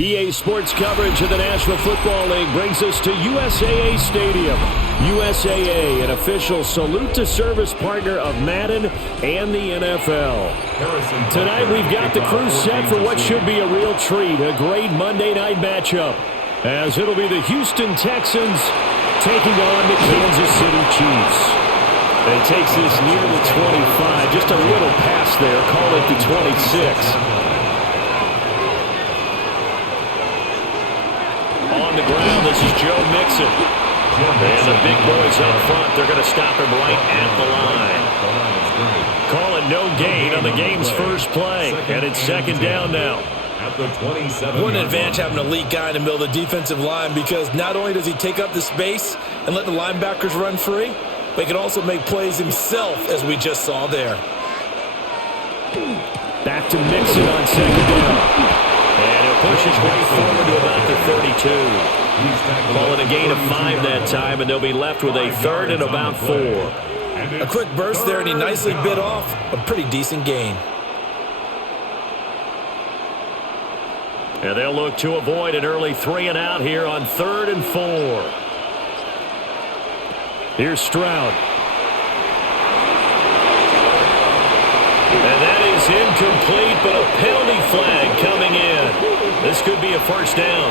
EA Sports coverage of the National Football League brings us to USAA Stadium. USAA, an official salute-to-service partner of Madden and the NFL. Tonight we've got the crew set for what should be a real treat, a great Monday night matchup, as it'll be the Houston Texans taking on the Kansas City Chiefs. And he takes this near the 25, just a little pass there, call it the 26. On the ground, this is Joe Mixon. And the big boys up front, they're going to stop him right at the line. Call it no gain on the game's first play. And it's second down now. What an advantage having a elite guy in the middle of the defensive line, because not only does he take up the space and let the linebackers run free, but he can also make plays himself, as we just saw there. Back to Mixon on second down. And he'll push his way forward to about the 32. Call it a gain of 5 that time, and they'll be left with a third and about 4. A quick burst there, and he nicely bit off a pretty decent gain. And they'll look to avoid an early 3 and out here on 3rd and 4. Here's Stroud. And that is incomplete, but a penalty flag coming in. This could be a first down.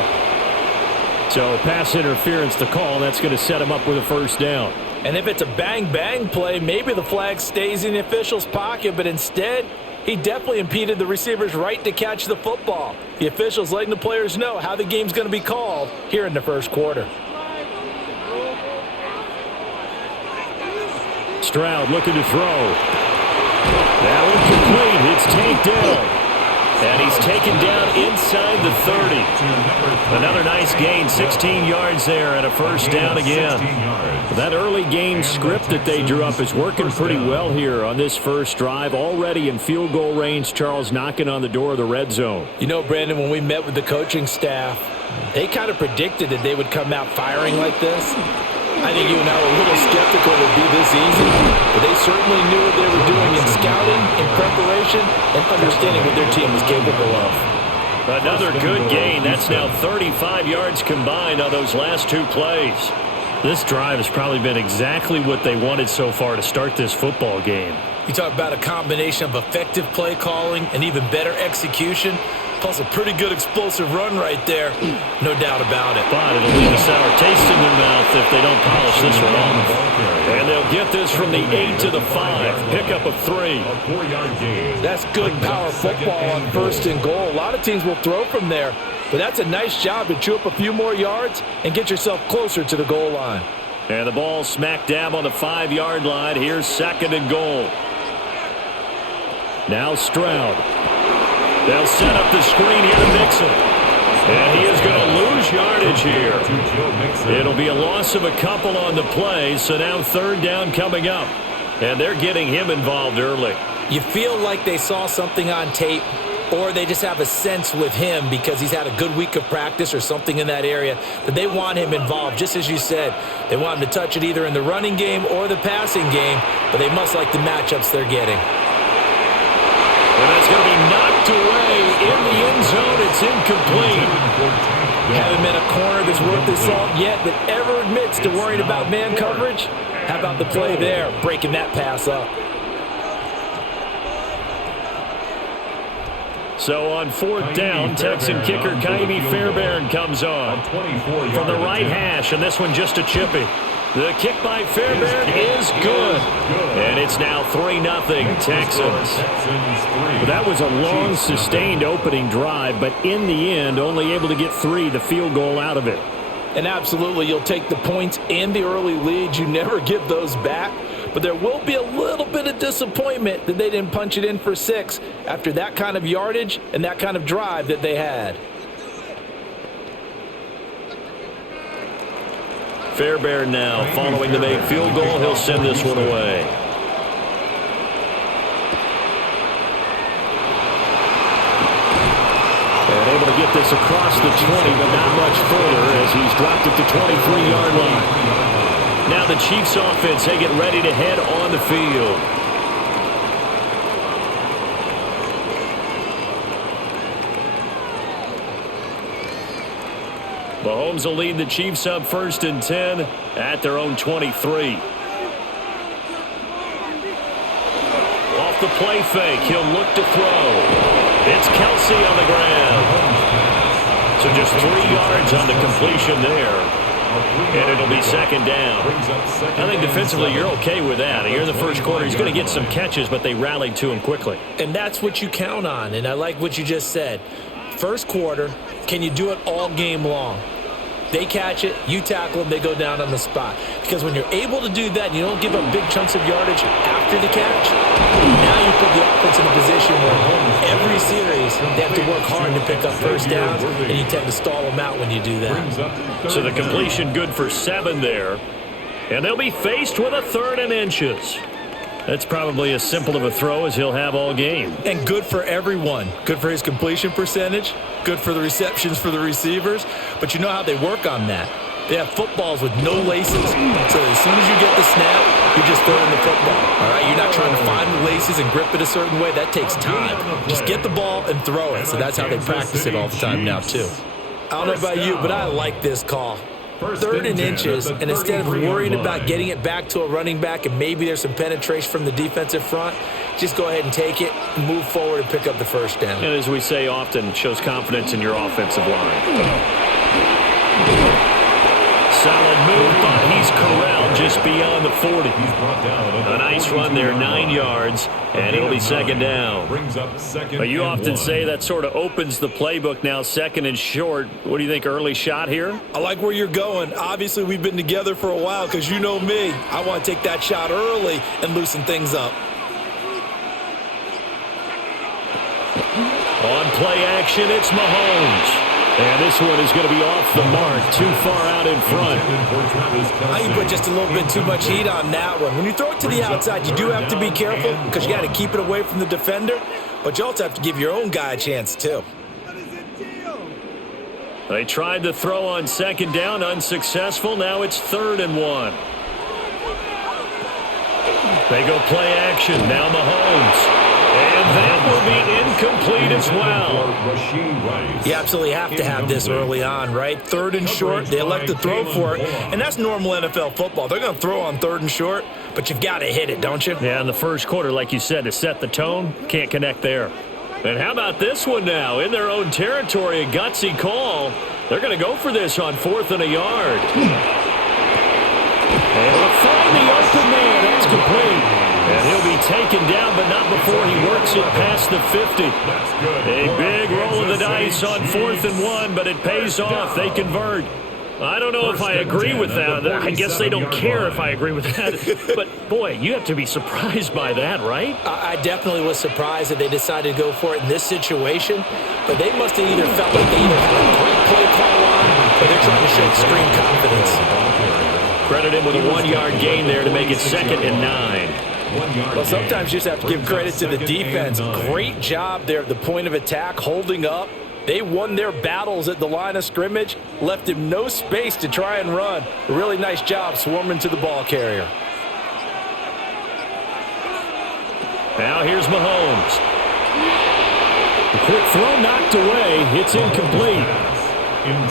So pass interference to call. That's going to set him up with a first down. And if it's a bang-bang play, maybe the flag stays in the official's pocket, but instead, he definitely impeded the receiver's right to catch the football. The official's letting the players know how the game's going to be called here in the first quarter. Stroud looking to throw. That one complete. It's tanked down. And he's taken down inside the 30. Another nice gain, 16 yards there, and a first down again. That early game script that they drew up is working pretty well here on this first drive. Already in field goal range, Charles knocking on the door of the red zone. You know, Brandon, when we met with the coaching staff, they kind of predicted that they would come out firing like this. I think you and I were a little skeptical it would be this easy, but they certainly knew what they were doing in scouting, in preparation, and understanding what their team was capable of. Another good gain. That's now 35 yards combined on those last 2 plays. This drive has probably been exactly what they wanted so far to start this football game. You talk about a combination of effective play calling and even better execution, plus a pretty good explosive run right there. No doubt about it. But it'll leave a sour taste in their mouth if they don't polish this one off. And they'll get this from the 8 to the 5. Pickup of 3. That's good power football on 1st and goal. A lot of teams will throw from there, but that's a nice job to chew up a few more yards and get yourself closer to the goal line. And the ball smack dab on the 5-yard line. Here's 2nd and goal. Now Stroud. They'll set up the screen here to Mixon. And he is going to lose yardage here. It'll be a loss of a couple on the play, so now 3rd down coming up. And they're getting him involved early. You feel like they saw something on tape, or they just have a sense with him because he's had a good week of practice or something in that area that they want him involved. Just as you said, they want him to touch it either in the running game or the passing game, but they must like the matchups they're getting. And that's going to be knocked away in the end zone. It's incomplete. Haven't been a corner that's worth his salt yet that ever admits to worrying about man coverage. How about the play there, breaking that pass up? So on 4th down, Texan kicker Kaimi Fairbairn comes on from the right hash, and this one just a chippy. The kick by Fairbairn is good. And it's now 3-0 Texans. That was a long, sustained opening drive, but in the end, only able to get 3, the field goal out of it. And absolutely, you'll take the points and the early leads. You never give those back. But there will be a little bit of disappointment that they didn't punch it in for 6 after that kind of yardage and that kind of drive that they had. Fairbairn now, following the made field goal, he'll send this one away. And able to get this across the 20, but not much further as he's dropped it to 23-yard line. Now the Chiefs offense, they get ready to head on the field. Mahomes will lead the Chiefs up 1st and 10 at their own 23. Off the play fake, he'll look to throw. It's Kelsey on the ground. So just 3 yards on the completion there. And it'll be 2nd down. I think defensively you're okay with that. Here in the first quarter, he's going to get some catches, but they rallied to him quickly. And that's what you count on, and I like what you just said. First quarter, can you do it all game long? They catch it, you tackle them, they go down on the spot. Because when you're able to do that, and you don't give up big chunks of yardage after the catch, now you put the offense in a position where every series they have to work hard to pick up first downs, and you tend to stall them out when you do that. So the completion good for 7 there. And they'll be faced with a 3rd and inches. That's probably as simple of a throw as he'll have all game. And good for everyone. Good for his completion percentage. Good for the receptions for the receivers. But you know how they work on that. They have footballs with no laces. So as soon as you get the snap, you're just throwing the football. All right, you're not trying to find the laces and grip it a certain way. That takes time. Just get the ball and throw it. So that's how they practice it all the time now, too. I don't know about you, but I like this call. 3rd and inches, and instead of worrying about getting it back to a running back and maybe there's some penetration from the defensive front, just go ahead and take it, move forward, and pick up the first down. And as we say often, shows confidence in your offensive line. Solid move, but he's corralled just beyond the 40. A nice run there, 9 yards, and it'll be 2nd down. But you often say that sort of opens the playbook now, 2nd and short. What do you think, early shot here? I like where you're going. Obviously, we've been together for a while because you know me. I want to take that shot early and loosen things up. On play action, it's Mahomes. And this one is going to be off the mark, too far out in front. I think you put just a little bit too much heat on that one. When you throw it to the outside, you do have to be careful because you got to keep it away from the defender, but you also have to give your own guy a chance, too. They tried to throw on 2nd down, unsuccessful. Now it's 3rd and 1. They go play action. Now Mahomes. And that will be incomplete as well. You absolutely have to have this early on, right? 3rd and short, they elect to throw for it, and that's normal NFL football. They're going to throw on 3rd and short, but you've got to hit it, don't you? Yeah, in the first quarter, like you said, to set the tone, can't connect there. And how about this one now? In their own territory, a gutsy call. They're going to go for this on 4th and a yard. And they'll find the open man. That's complete. And he'll be taken down, but not before he works it past the 50. A big roll of the dice on 4th and 1, but it pays off. They convert. I don't know if I agree with that. I guess they don't care if I agree with that. But, boy, you have to be surprised by that, right? I definitely was surprised that they decided to go for it in this situation. But they must have either felt like they either had a great play call on or they're trying to show extreme confidence. Credit him with a 1-yard gain there to make it 2nd and 9. Well, sometimes you just have to give credit to the defense. Great job there at the point of attack, holding up. They won their battles at the line of scrimmage, left him no space to try and run. A really nice job swarming to the ball carrier. Now here's Mahomes. A quick throw knocked away. It's incomplete.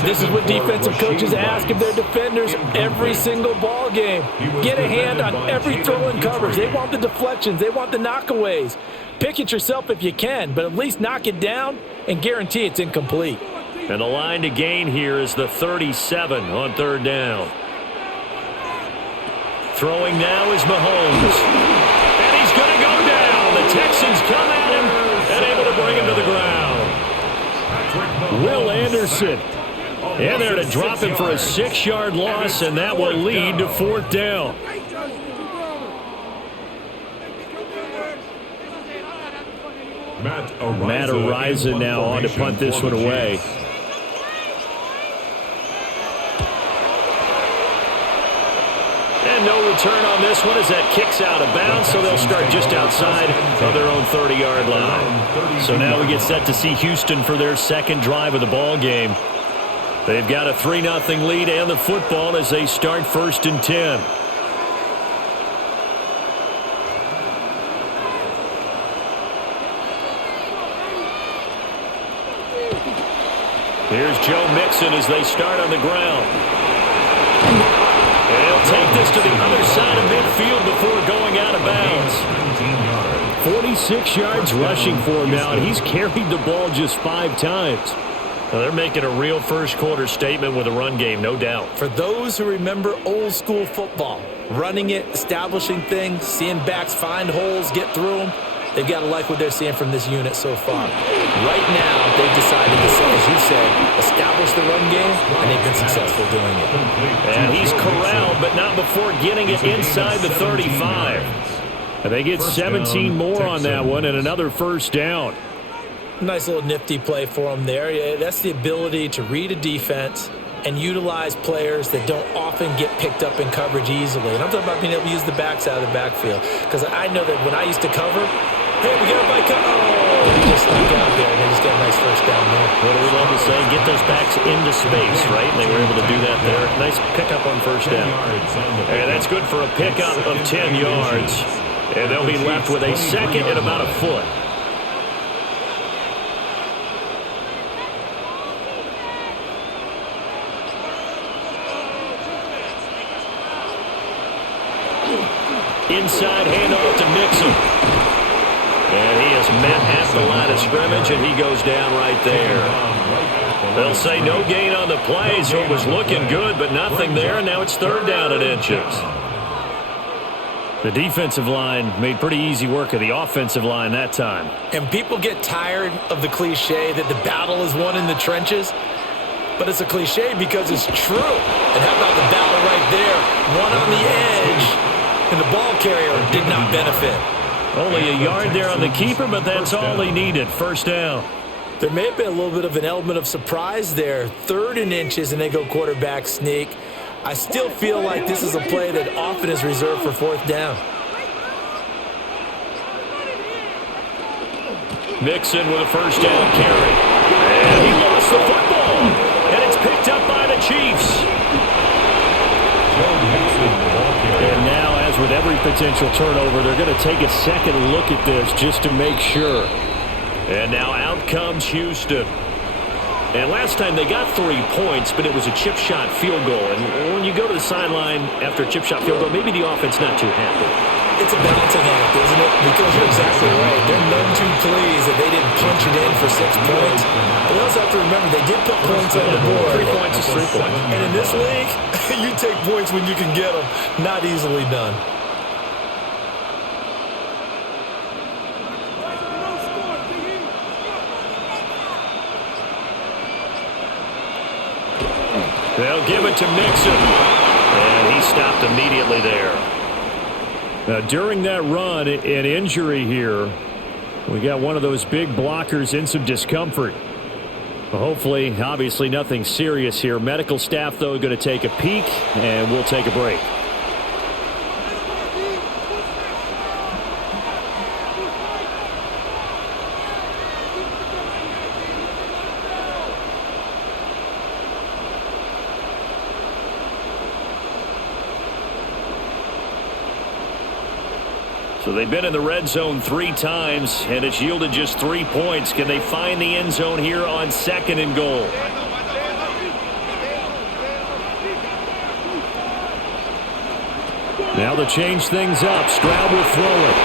This is what defensive coaches ask of their defenders every single ball game. Get a hand on every throw in coverage. They want the deflections. They want the knockaways. Pick it yourself if you can, but at least knock it down and guarantee it's incomplete. And the line to gain here is the 37 on 3rd down. Throwing now is Mahomes. And he's going to go down. The Texans come at him and able to bring him to the ground. Will Anderson. And they're to drop him for a 6-yard loss, and that will lead to 4th down. Matt Ariza now on to punt this one away. And no return on this one as that kicks out of bounds, so they'll start just outside of their own 30-yard line. So now we get set to see Houston for their 2nd drive of the ball game. They've got a 3-0 lead and the football as they start 1st and 10. Here's Joe Mixon as they start on the ground. And he'll take this to the other side of midfield before going out of bounds. 46 yards rushing for him now, and he's carried the ball just 5 times. Well, they're making a real first-quarter statement with a run game, no doubt. For those who remember old-school football, running it, establishing things, seeing backs find holes, get through them, they've got to like what they're seeing from this unit so far. Right now, they've decided to, as you said, establish the run game, and they've been successful doing it. And he's corralled, but not before getting it inside the 35. And they get 17 more on that one and another first down. Nice little nifty play for them there. Yeah, that's the ability to read a defense and utilize players that don't often get picked up in coverage easily. And I'm talking about being able to use the backs out of the backfield. Because I know that when I used to cover, hey, we got a bike cut. Oh, he just stuck out there, and they just got a nice first down there. What do we love to say? Get those backs into space, right? And they were able to do that there. Nice pickup on first down. And that's good for a pickup of 10 yards. And they'll be left with a second and about a foot. Inside handoff to Mixon. And he is met at the line of scrimmage, and he goes down right there. They'll say no gain on the play, so it was looking good, but nothing there, and now it's third down and inches. The defensive line made pretty easy work of the offensive line that time. And people get tired of the cliche that the battle is won in the trenches, but it's a cliche because it's true. And how about the battle right there? One on the edge. And the ball carrier did not benefit. Only a yard there on the keeper, but that's all he needed. First down. There may have been a little bit of an element of surprise there. 3rd and inches, and they go quarterback sneak. I still feel like this is a play that often is reserved for 4th down. Mixon with a first down carry. And he lost the football. And it's picked up by the Chiefs. And now, as with every potential turnover, they're going to take a second look at this just to make sure. And now out comes Houston. And last time they got 3 points, but it was a chip shot field goal. And when you go to the sideline after a chip shot field goal, maybe the offense not too happy. It's a balancing act, isn't it? Because you're exactly right. They're none too pleased that they didn't punch it in for 6 points. But they also have to remember they did put points on the board. 3 points is 3 points. And in this league, you take points when you can get them. Not easily done. They'll give it to Mixon. And he stopped immediately there. Now, during that run, an injury here. We got one of those big blockers in some discomfort. Hopefully, obviously, nothing serious here. Medical staff, though, going to take a peek, and we'll take a break. So they've been in the red zone 3 times, and it's yielded just 3 points. Can they find the end zone here on 2nd and goal? Now to change things up, Stroud will throw it.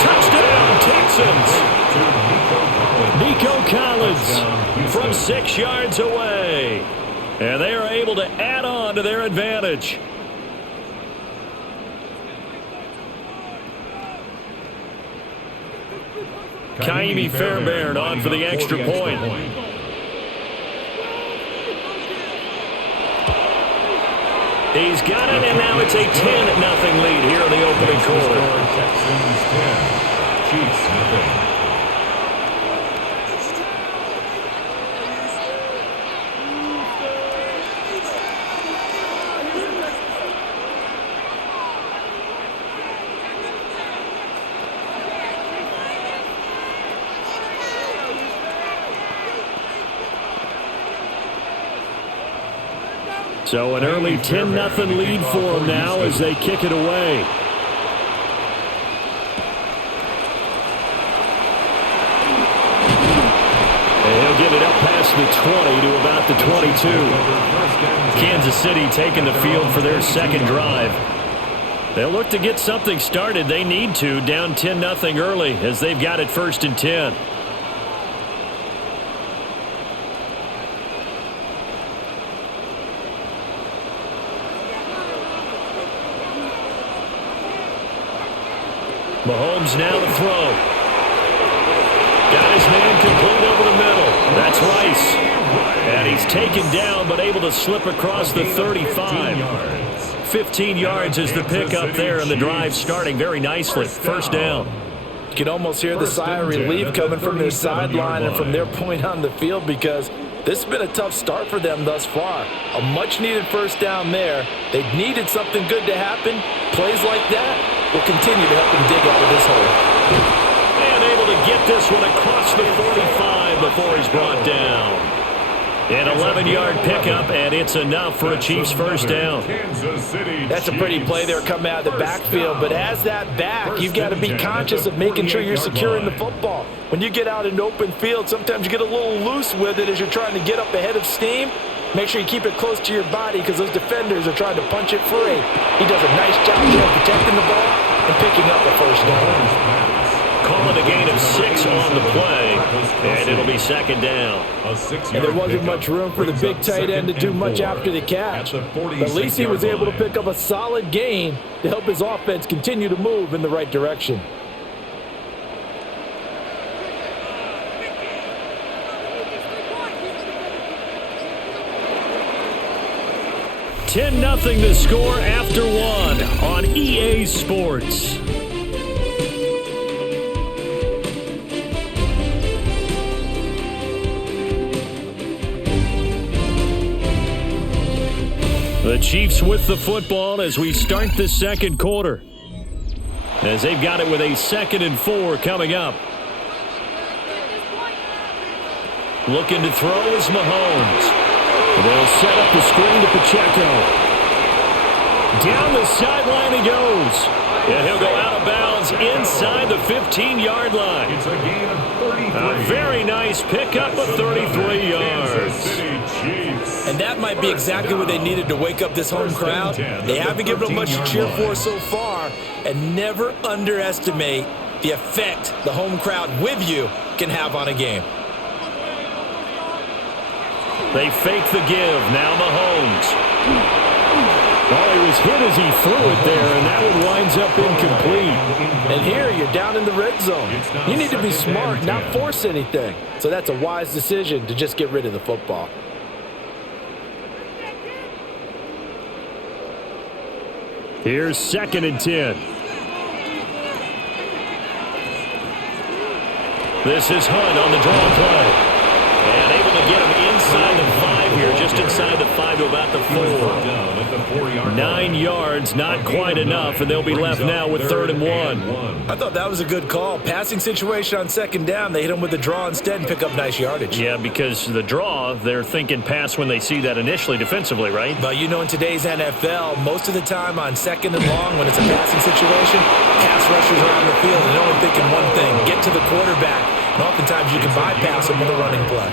Touchdown, Texans! Nico Collins from 6 yards away. And they are able to add on to their advantage. Kaimi Fairbairn on for the extra point. He's got it, and now it's a 10-0 lead here in the opening quarter. Texans 10, Chiefs nothing. So an early 10-0 lead for them now as they kick it away. And he'll get it up past the 20 to about the 22. Kansas City taking the field for their second drive. They'll look to get something started. They need to, down 10-0 early as they've got it 1st and 10. Mahomes now to throw. Got his man complete over the middle. That's Rice. And he's taken down but able to slip across the 35. 15 yards is the pickup there, and the drive starting very nicely. 1st down. You can almost hear the sigh of relief coming from their sideline and from their point on the field, because this has been a tough start for them thus far. A much-needed 1st down there. They needed something good to happen. Plays like that will continue to help them dig out of this hole. And able to get this one across the 45 before he's brought down. An 11-yard pickup, and it's enough for a Chiefs 1st down. That's a pretty play there coming out of the backfield, but as that back, you've got to be conscious of making sure you're securing the football. When you get out in open field, sometimes you get a little loose with it as you're trying to get up ahead of steam. Make sure you keep it close to your body because those defenders are trying to punch it free. He does a nice job here protecting the ball and picking up the 1st down. Calling a gain of 6 on the play, and it'll be 2nd down. And there wasn't much room for the big tight end to do much after the catch. But at least he was able to pick up a solid gain to help his offense continue to move in the right direction. Nothing to score after 1 on EA Sports. The Chiefs with the football as we start the 2nd quarter. As they've got it with a 2nd and 4 coming up. Looking to throw is Mahomes. They'll set up the screen to Pacheco. Down the sideline he goes. And he'll go out of bounds inside the 15-yard line. It's a gain of 33. A very nice pickup of 33 yards. And that might be exactly what they needed to wake up this home crowd. They haven't given them much to cheer for so far. And never underestimate the effect the home crowd with you can have on a game. They fake the give. Now Mahomes. Oh, he was hit as he threw it there, and that one winds up incomplete. And here you're down in the red zone. You need to be smart, not force anything. So that's a wise decision to just get rid of the football. Here's 2nd and 10. This is Hunt on the draw play. And able to get him inside the 5 here, just inside the 5 to about the 4. 9 yards, not quite enough, and they'll be left now with 3rd and 1. I thought that was a good call. Passing situation on 2nd down, they hit him with the draw instead and pick up nice yardage. Yeah, because the draw, they're thinking pass when they see that initially defensively, right? But you know, in today's NFL, most of the time on 2nd and long, when it's a passing situation, pass rushers are on the field and they're only thinking one thing: get to the quarterback. And oftentimes you can bypass them with a running play.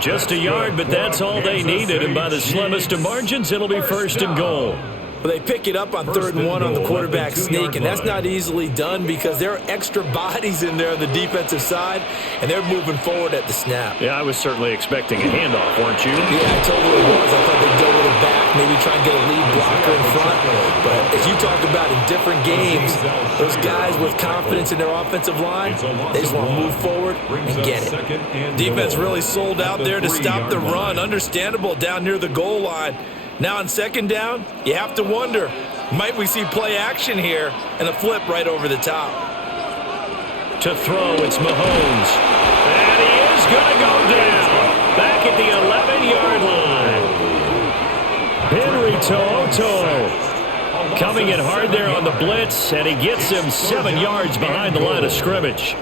Just a yard, but that's all they needed, and by the slimmest of margins, it'll be 1st and goal. Well, they pick it up on 3rd and 1 on the quarterback sneak, and that's not easily done because there are extra bodies in there on the defensive side, and they're moving forward at the snap. Yeah, I was certainly expecting a handoff, weren't you? Yeah, I totally was. I thought they'd go with it back, maybe try and get a lead blocker in front. But as you talked about in different games, those guys with confidence in their offensive line, they just want to move forward and get it. Defense really sold out there to stop the run. Understandable down near the goal line. Now on 2nd down, you have to wonder, might we see play action here and a flip right over the top? To throw, it's Mahomes. And he is going to go down. Back at the 11-yard line. Henry To'oTo'o coming in hard there on the blitz, and he gets him 7 yards behind the line of scrimmage.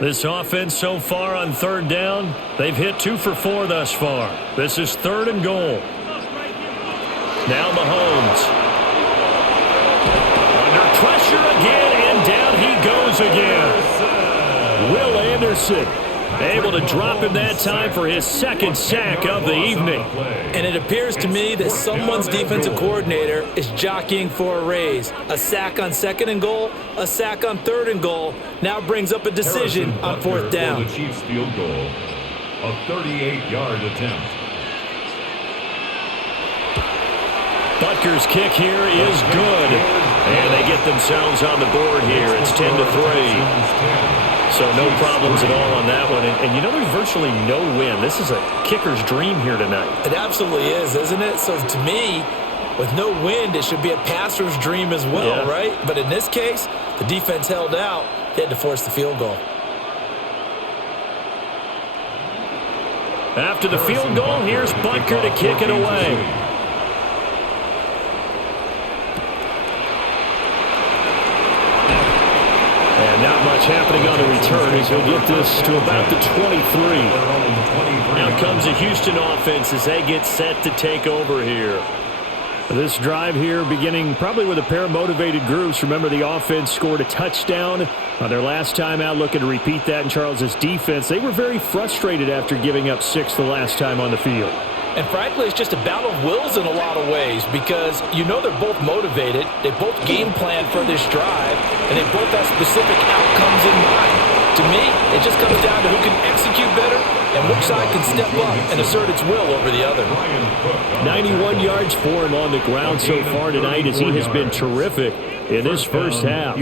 This offense so far on 3rd down, they've hit 2 for 4 thus far. This is 3rd and goal. Now Mahomes. Under pressure again, and down he goes again. Will Anderson able to drop him that time for his second sack of the evening. And it appears to me that someone's defensive coordinator is jockeying for a raise. A sack on 2nd and goal, a sack on 3rd and goal now brings up a decision on 4th down. The Chiefs field goal, a 38-yard attempt. Butker's kick here is good. And they get themselves on the board here. It's 10-3. So no problems at all on that one. And you know, there's virtually no win. This is a kicker's dream here tonight. It absolutely is, isn't it? So to me, with no wind, it should be a passer's dream as well, right? But in this case, the defense held out. They had to force the field goal. After the field goal, here's Butker to kick it away. And not much happening on the return as he'll get this to about the 23. Now comes the Houston offense as they get set to take over here. This drive here beginning probably with a pair of motivated groups. Remember, the offense scored a touchdown on their last time out, looking to repeat that in Charles's defense. They were very frustrated after giving up 6 the last time on the field. And frankly, it's just a battle of wills in a lot of ways because you know they're both motivated, they both game plan for this drive, and they both have specific outcomes in mind. To me, it just comes down to who can execute better and which side can step up and assert its will over the other. 91 yards for him on the ground so far tonight as he has been terrific in this first half.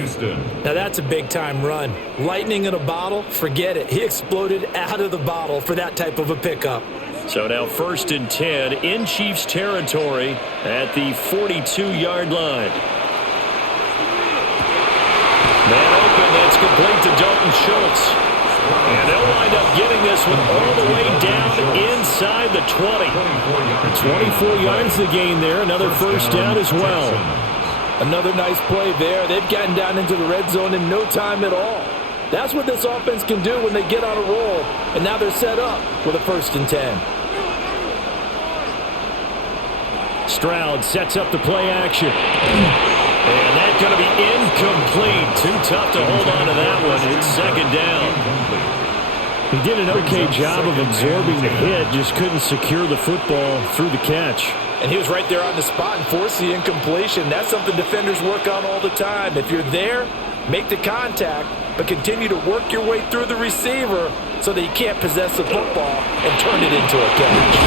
Now that's a big-time run. Lightning in a bottle, forget it. He exploded out of the bottle for that type of a pickup. So now 1st and 10 in Chiefs territory at the 42-yard line. Man open, that's complete to Dalton Schultz. And they'll wind up getting this one all the way down inside the 20. 24 yards to gain there, another first down as well. Another nice play there. They've gotten down into the red zone in no time at all. That's what this offense can do when they get on a roll. And now they're set up with a 1st and 10. Stroud sets up the play action. And that's going to be incomplete. Too tough to hold on to that one. It's 2nd down. He did an okay job of absorbing the hit, just couldn't secure the football through the catch. And he was right there on the spot and forced the incompletion. That's something defenders work on all the time. If you're there, make the contact, but continue to work your way through the receiver so that he can't possess the football and turn it into a catch.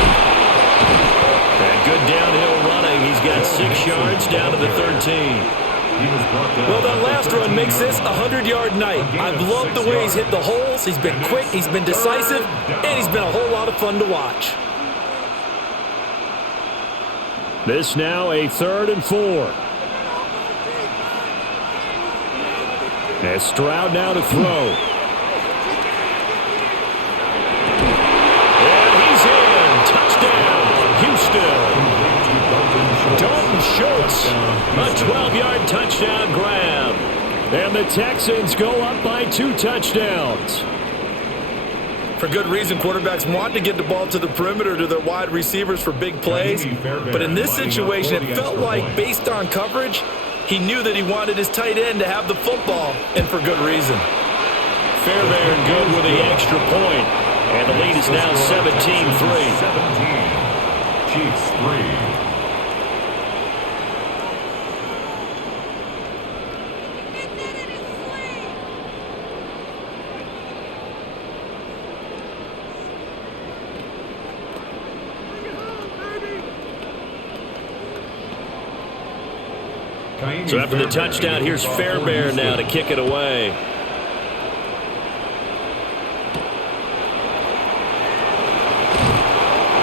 And good downhill running. He's got 6 yards down to the 13. Well, that last run makes this a 100-yard night. I've loved the way he's hit the holes. He's been quick, he's been decisive, and he's been a whole lot of fun to watch. This now a 3rd and 4. And Stroud now to throw. And he's in. Touchdown, Houston. Dalton Schultz, a 12-yard touchdown grab. And the Texans go up by 2 touchdowns. For good reason, quarterbacks want to get the ball to the perimeter to their wide receivers for big plays. But in this situation, it felt like, based on coverage, he knew that he wanted his tight end to have the football, and for good reason. Fairbairn good with the extra point. And the lead is now 17-3. 17. Chiefs 3. So after the touchdown, here's Fairbairn now to kick it away.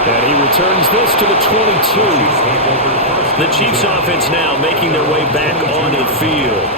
And he returns this to the 22. The Chiefs offense now making their way back onto the field.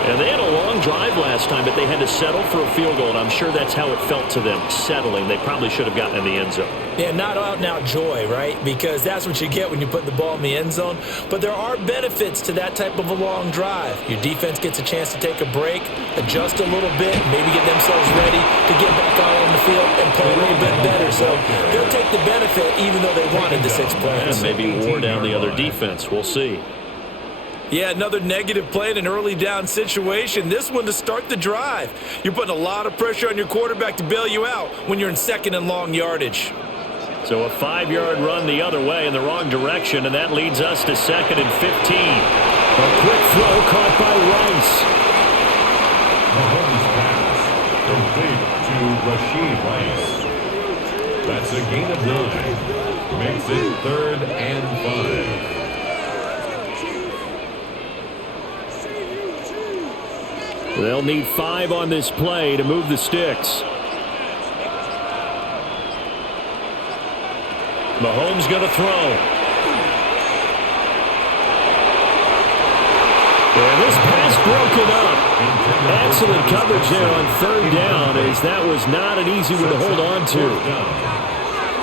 And they had a long drive last time, but they had to settle for a field goal, and I'm sure that's how it felt to them, settling. They probably should have gotten in the end zone. Yeah, not out-and-out joy, right? Because that's what you get when you put the ball in the end zone. But there are benefits to that type of a long drive. Your defense gets a chance to take a break, adjust a little bit, maybe get themselves ready to get back out on the field and play a little bit better. So they'll take the benefit even though they wanted the 6 points. And maybe wore down the other defense. We'll see. Yeah, another negative play in an early down situation. This one to start the drive. You're putting a lot of pressure on your quarterback to bail you out when you're in second and long yardage. So a 5-yard run the other way in the wrong direction, and that leads us to 2nd and 15. A quick throw caught by Rice. Mahomes pass complete to Rashid Rice. That's a gain of 9. Makes it 3rd and 5. They'll need 5 on this play to move the sticks. Mahomes going to throw. And this pass broken up. Excellent coverage there on 3rd down, as that was not an easy one to hold on to.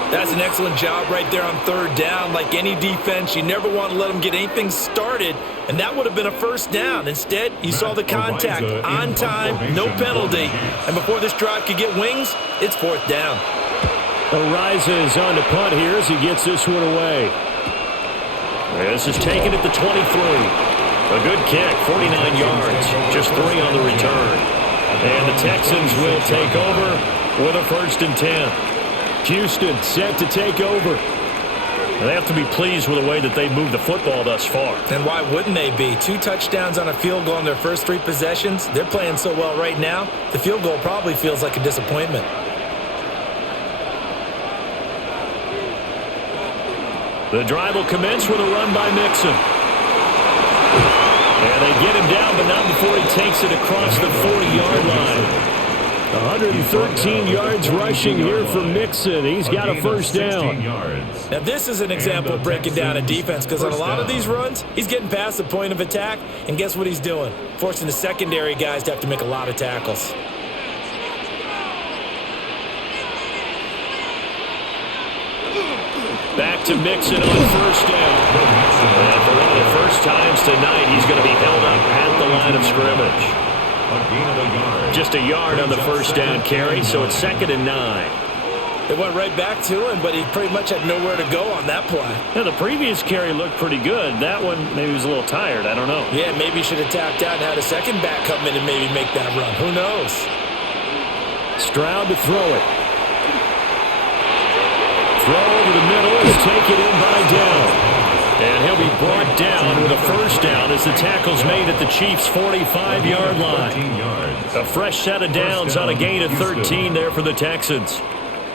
That's an excellent job right there on 3rd down. Like any defense, you never want to let them get anything started, and that would have been a 1st down. Instead, you saw the contact on time, no penalty, and before this drive could get wings, it's 4th down. Ariza is on the punt here as he gets this one away. This is taken at the 23. A good kick, 49 yards, just 3 on the return. And the Texans will take over with a 1st and 10. Houston set to take over. They have to be pleased with the way that they've moved the football thus far. And why wouldn't they be? 2 touchdowns on a field goal in their first 3 possessions. They're playing so well right now, the field goal probably feels like a disappointment. The drive will commence with a run by Mixon. And they get him down, but not before he takes it across the 40-yard line. 113 yards rushing here for Mixon. He's got a 1st down. Now, this is an example of breaking down a defense, because on a lot of these runs, he's getting past the point of attack, and guess what he's doing? Forcing the secondary guys to have to make a lot of tackles. Back to Mixon on 1st down. And for one of the first times tonight, he's going to be held up at the line of scrimmage. Just a yard on the 1st down carry, so it's 2nd and 9. They went right back to him, but he pretty much had nowhere to go on that play. Yeah, the previous carry looked pretty good. That one, maybe he was a little tired. I don't know. Yeah, maybe he should have tapped out and had a second back come in and maybe make that run. Who knows? Stroud to throw it. Throw over the middle is taken in by Dell. And he'll be brought down with a 1st down as the tackle's made at the Chiefs' 45-yard line. A fresh set of downs on a gain of 13 there for the Texans.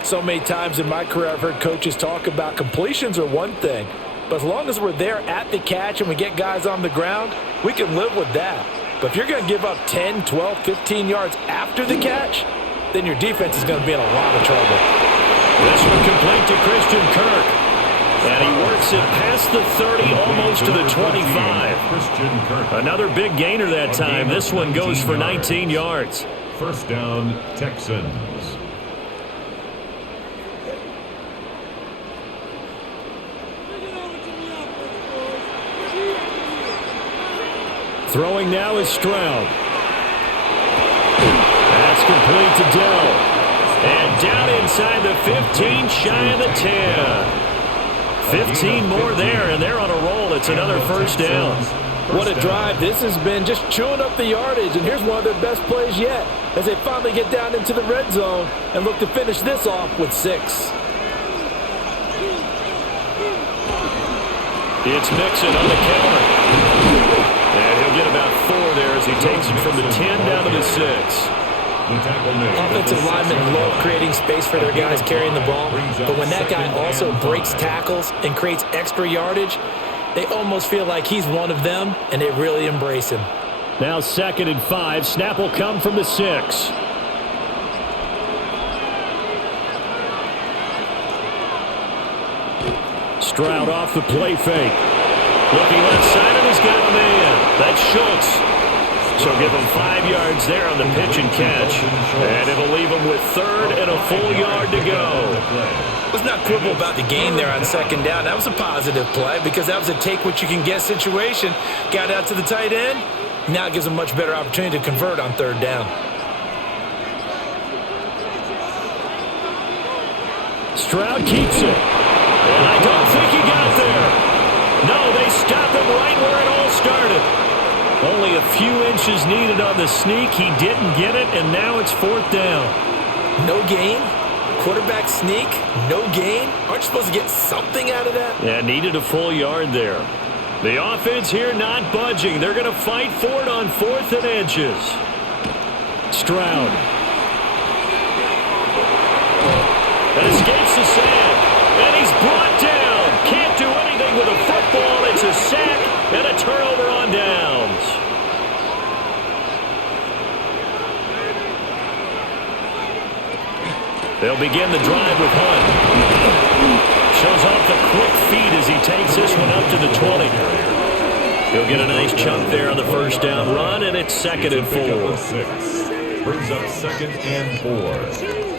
So many times in my career I've heard coaches talk about completions are one thing, but as long as we're there at the catch and we get guys on the ground, we can live with that. But if you're going to give up 10, 12, 15 yards after the catch, then your defense is going to be in a lot of trouble. This one complete to Christian Kirk. And he works it past the 30, almost to the 25. Another big gainer that time. This one goes for 19 yards. 1st down, Texans. Throwing now is Stroud. That's complete to Dell. And down inside the 15, shy of the 10. 15 more there, and they're on a roll. It's another 1st down. What a drive. This has been just chewing up the yardage, and here's one of their best plays yet as they finally get down into the red zone and look to finish this off with 6. It's Mixon on the counter. And he'll get about 4 there as he takes it from the 10 down to the 6. Offensive linemen love creating space for their guys carrying the ball, but when that guy also breaks tackles and creates extra yardage, they almost feel like he's one of them, and they really embrace him. Now 2nd and 5. Snap will come from the 6. Stroud off the play fake. Looking left side, and he's got a man. That's Schultz. So give him 5 yards there on the pitch and catch. And it'll leave him with 3rd and a full yard to go. Let's not quibble about the gain there on 2nd down. That was a positive play because that was a take-what-you-can-get situation. Got out to the tight end. Now it gives him a much better opportunity to convert on 3rd down. Stroud keeps it. And I don't think he got there. No, they stop him right where it all started. a few inches needed on the sneak. He didn't get it, and now it's 4th down. No gain? Quarterback sneak? No gain? Aren't you supposed to get something out of that? Yeah, needed a full yard there. The offense here not budging. They're going to fight for it on 4th and inches. Stroud. And escapes the sack. And he's brought down. Can't do anything with a football. It's a sack and a turnover on downs. They'll begin the drive with Hunt. Shows off the quick feet as he takes this one up to the 20. He'll get a nice chunk there on the first down run, and it's 2nd and 4. 6. Brings up 2nd and 4.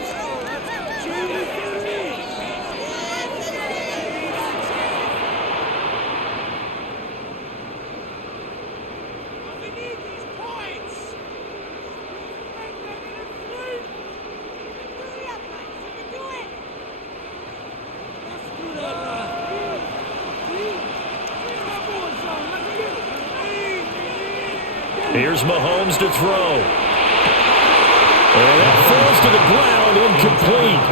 Here's Mahomes to throw. And that falls to the ground, incomplete.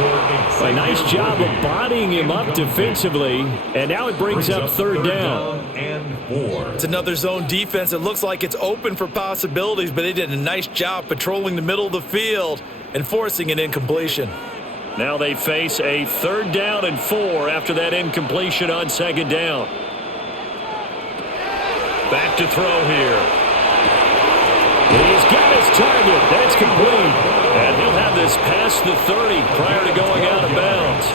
A nice job of bodying him up defensively. And now it brings up 3rd down. And 4. It's another zone defense. It looks like it's open for possibilities, but they did a nice job patrolling the middle of the field and forcing an incompletion. Now they face a 3rd down and 4 after that incompletion on 2nd down. Back to throw here. He's got his target. That's complete. And he'll have this past the 30 prior to going out of bounds.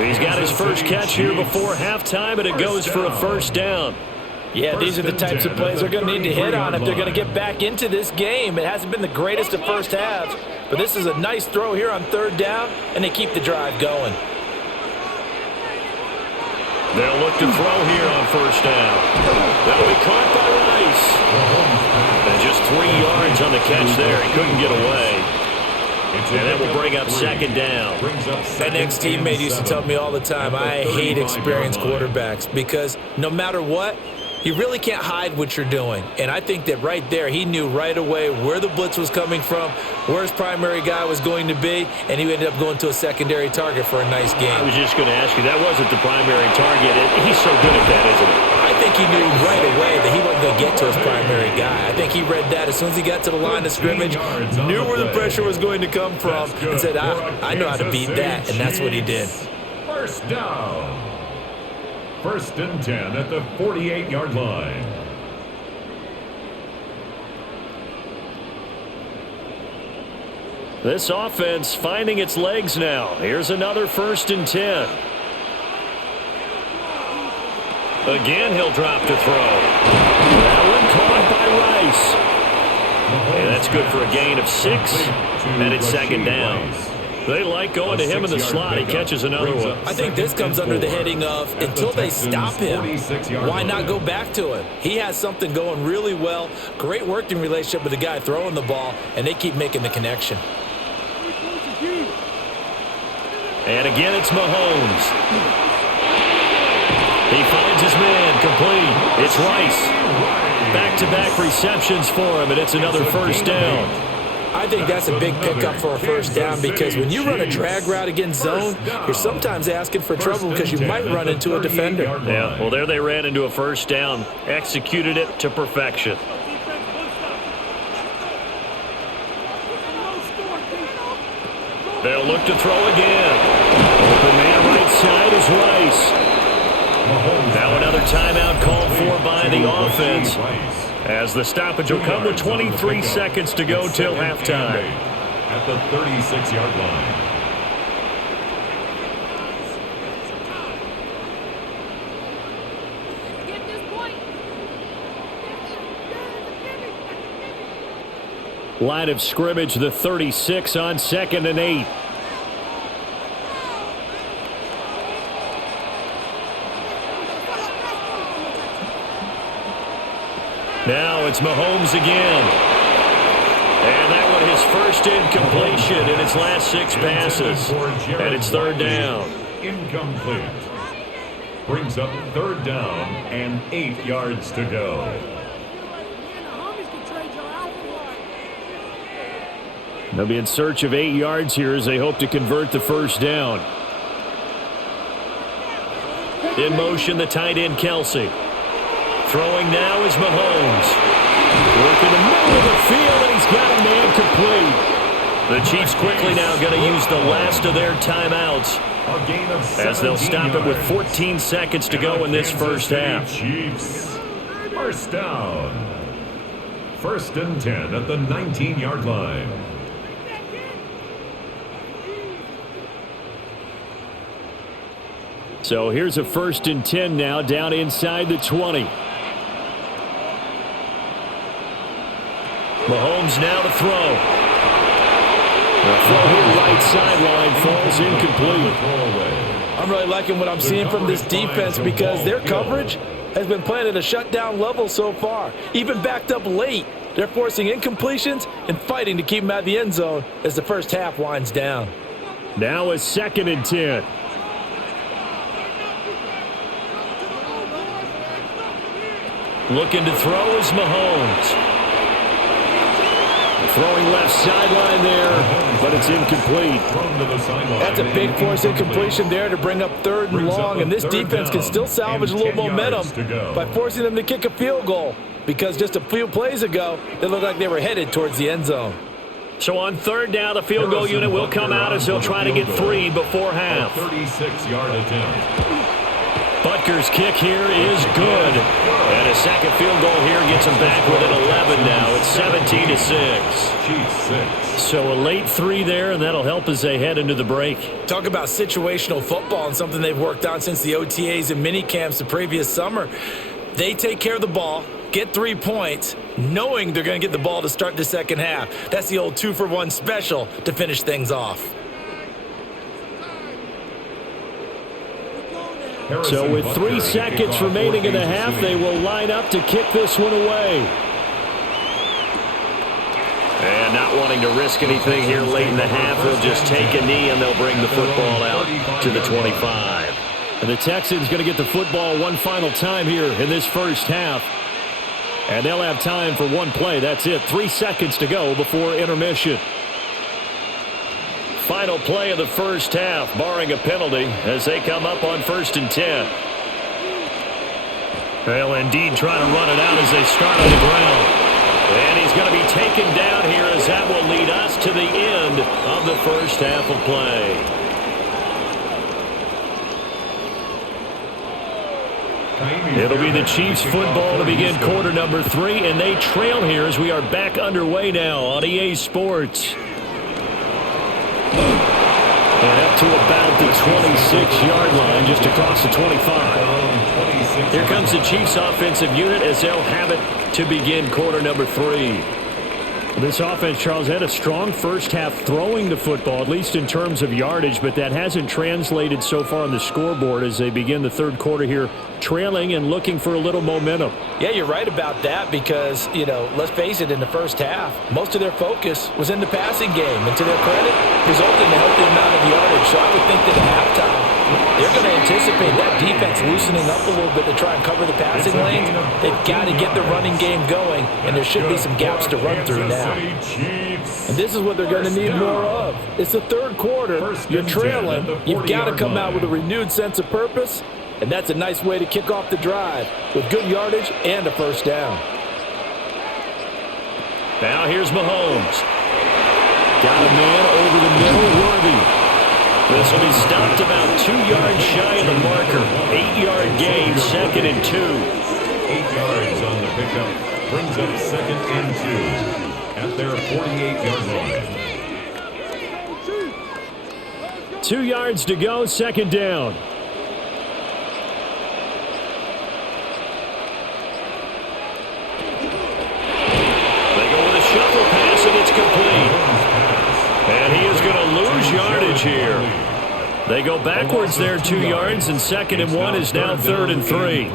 He's got his first catch here before halftime, and it goes for a 1st down. Yeah, these are the types of plays they're going to need to hit on if they're going to get back into this game. It hasn't been the greatest of first halves, but this is a nice throw here on 3rd down, and they keep the drive going. They'll look to throw here on 1st down. That'll be caught by Rice. And just 3 yards on the catch there. He couldn't get away. And that will bring up 2nd down. My next teammate used to tell me all the time, I hate experienced quarterbacks because no matter what, you really can't hide what you're doing. And I think that right there, he knew right away where the blitz was coming from, where his primary guy was going to be, and he ended up going to a secondary target for a nice game. I was just going to ask you, that wasn't the primary target. He's so good at that, isn't he? I think he knew right away that he wasn't going to get to his primary guy. I think he read that as soon as he got to the line of scrimmage, knew where the pressure was going to come from, and said, I know how to beat that, and that's what he did. 1st down. 1st and 10 at the 48-yard line. This offense finding its legs now. Here's another 1st and 10. Again, he'll drop to throw. That one caught by Rice. And that's good for a gain of 6, and it's 2nd down. They like going to him in the slot. He catches another one. I think this comes under the heading of until they stop him, why not go back to it? He has something going really well. Great working relationship with the guy throwing the ball, and they keep making the connection. And again, it's Mahomes. He finds his man complete. It's Rice. Back-to-back receptions for him, and it's another 1st down. I think that's a big pickup for a 1st down because when you run a drag route against zone, you're sometimes asking for trouble because you might run into a defender. Yeah, well, there they ran into a 1st down, executed it to perfection. They'll look to throw again. Open man right side is Rice. Now another timeout called for by the offense, as the stoppage will come with 23 seconds to go till halftime. At the 36-yard line. Line of scrimmage, the 36 on 2nd and 8. Now it's Mahomes again. And that one his first incompletion in its last 6 passes. And it's 3rd down. Incomplete. Brings up 3rd down and 8 yards to go. They'll be in search of 8 yards here as they hope to convert the first down. In motion, the tight end, Kelsey. Throwing now is Mahomes. Working the middle of the field, and he's got a man complete. The Chiefs quickly now going to use the last of their timeouts as they'll stop it with 14 seconds to go in this first half. Chiefs. First down. 1st and 10 at the 19-yard line. So here's a 1st and 10 now down inside the 20. Mahomes now to throw. The throw here right sideline falls incomplete. I'm really liking what I'm seeing from this defense because their coverage has been playing at a shutdown level so far. Even backed up late, they're forcing incompletions and fighting to keep them out of the end zone as the first half winds down. Now a 2nd and 10. Looking to throw is Mahomes. Throwing left sideline there, but it's incomplete. That's a big force incompletion there to bring up 3rd and long, and this defense can still salvage a little momentum by forcing them to kick a field goal because just a few plays ago, they looked like they were headed towards the end zone. So on 3rd down, the field goal unit will come out as they'll try to get 3 before half. 36-yard attempt. Butker's kick here is good. And a second field goal here gets them back within 11 now. It's 17-6. So a late 3 there, and that'll help as they head into the break. Talk about situational football and something they've worked on since the OTAs and mini camps the previous summer. They take care of the ball, get 3 points, knowing they're going to get the ball to start the second half. That's the old 2-for-1 special to finish things off. So with 3 seconds remaining in the half, they will line up to kick this one away. And not wanting to risk anything here late in the half, they'll just take a knee and they'll bring the football out to the 25. And the Texans going to get the football one final time here in this first half. And they'll have time for one play. That's it. 3 seconds to go before intermission. Final play of the first half, barring a penalty, as they come up on 1st and 10. They'll indeed try to run it out as they start on the ground. And he's going to be taken down here as that will lead us to the end of the first half of play. It'll be the Chiefs football to begin quarter number 3, and they trail here as we are back underway now on EA Sports. And up to about the 26-yard line, just across the 25. Here comes the Chiefs offensive unit as they'll have it to begin quarter number 3. This offense, Charles, had a strong first half throwing the football, at least in terms of yardage, but that hasn't translated so far on the scoreboard as they begin the third quarter here, trailing and looking for a little momentum. Yeah, you're right about that because, let's face it, in the first half, most of their focus was in the passing game, and to their credit, resulted in a healthy amount of yardage. So I would think that at halftime, they're going to anticipate that defense loosening up a little bit to try and cover the passing lanes. They've got to get the running game going, and there should be some gaps to run through now. And this is what they're going to need more of. It's the third quarter. You're trailing. You've got to come out with a renewed sense of purpose, and that's a nice way to kick off the drive with good yardage and a first down. Now here's Mahomes. Got a man over the middle, Worthy. This will be stopped about 2 yards shy of the marker. 8-yard gain, 2nd and 2. 8 yards on the pickup. Brings up 2nd and 2 at their 48-yard line. 2 yards to go, 2nd down. They go with a shuffle pass, and it's complete. And he is going to lose yardage here. They go backwards there 2 yards, and 2nd and 1 is now 3rd and 3.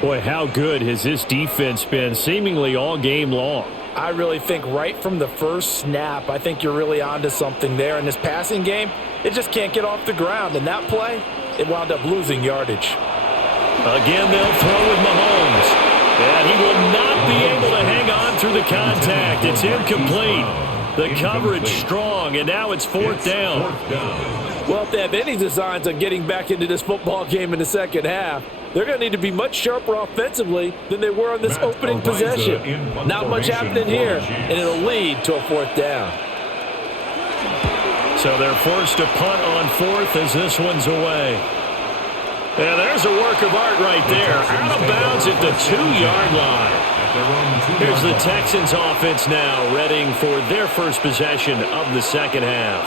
Boy, how good has this defense been seemingly all game long? I really think right from the first snap, I think you're really onto something there. In this passing game, it just can't get off the ground. And that play, it wound up losing yardage. Again, they'll throw with Mahomes. And he will not be able to hang on through the contact. It's incomplete. The coverage strong, and now it's fourth down. Well, if they have any designs on getting back into this football game in the second half, they're going to need to be much sharper offensively than they were on this opening possession. Not much happening here, and it'll lead to a fourth down. So they're forced to punt on fourth as this one's away. And there's a work of art right there. Out of bounds at the 2-yard line. Here's the Texans offense now, readying for their first possession of the second half.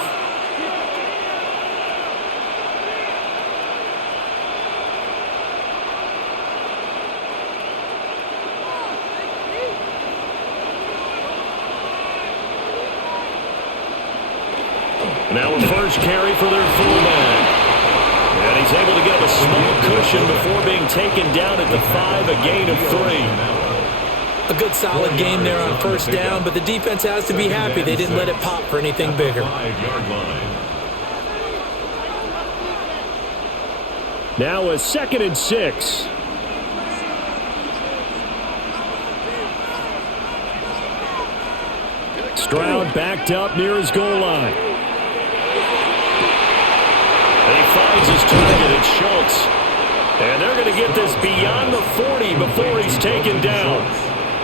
Now a first carry for their fullback. And he's able to get a small cushion before being taken down at the 5, a gain of 3. A good solid game there on first down, but the defense has to be happy they didn't let it pop for anything bigger. Now a 2nd and 6. Stroud backed up near his goal line. And he finds his target, it's Schultz. And they're going to get this beyond the 40 before he's taken down.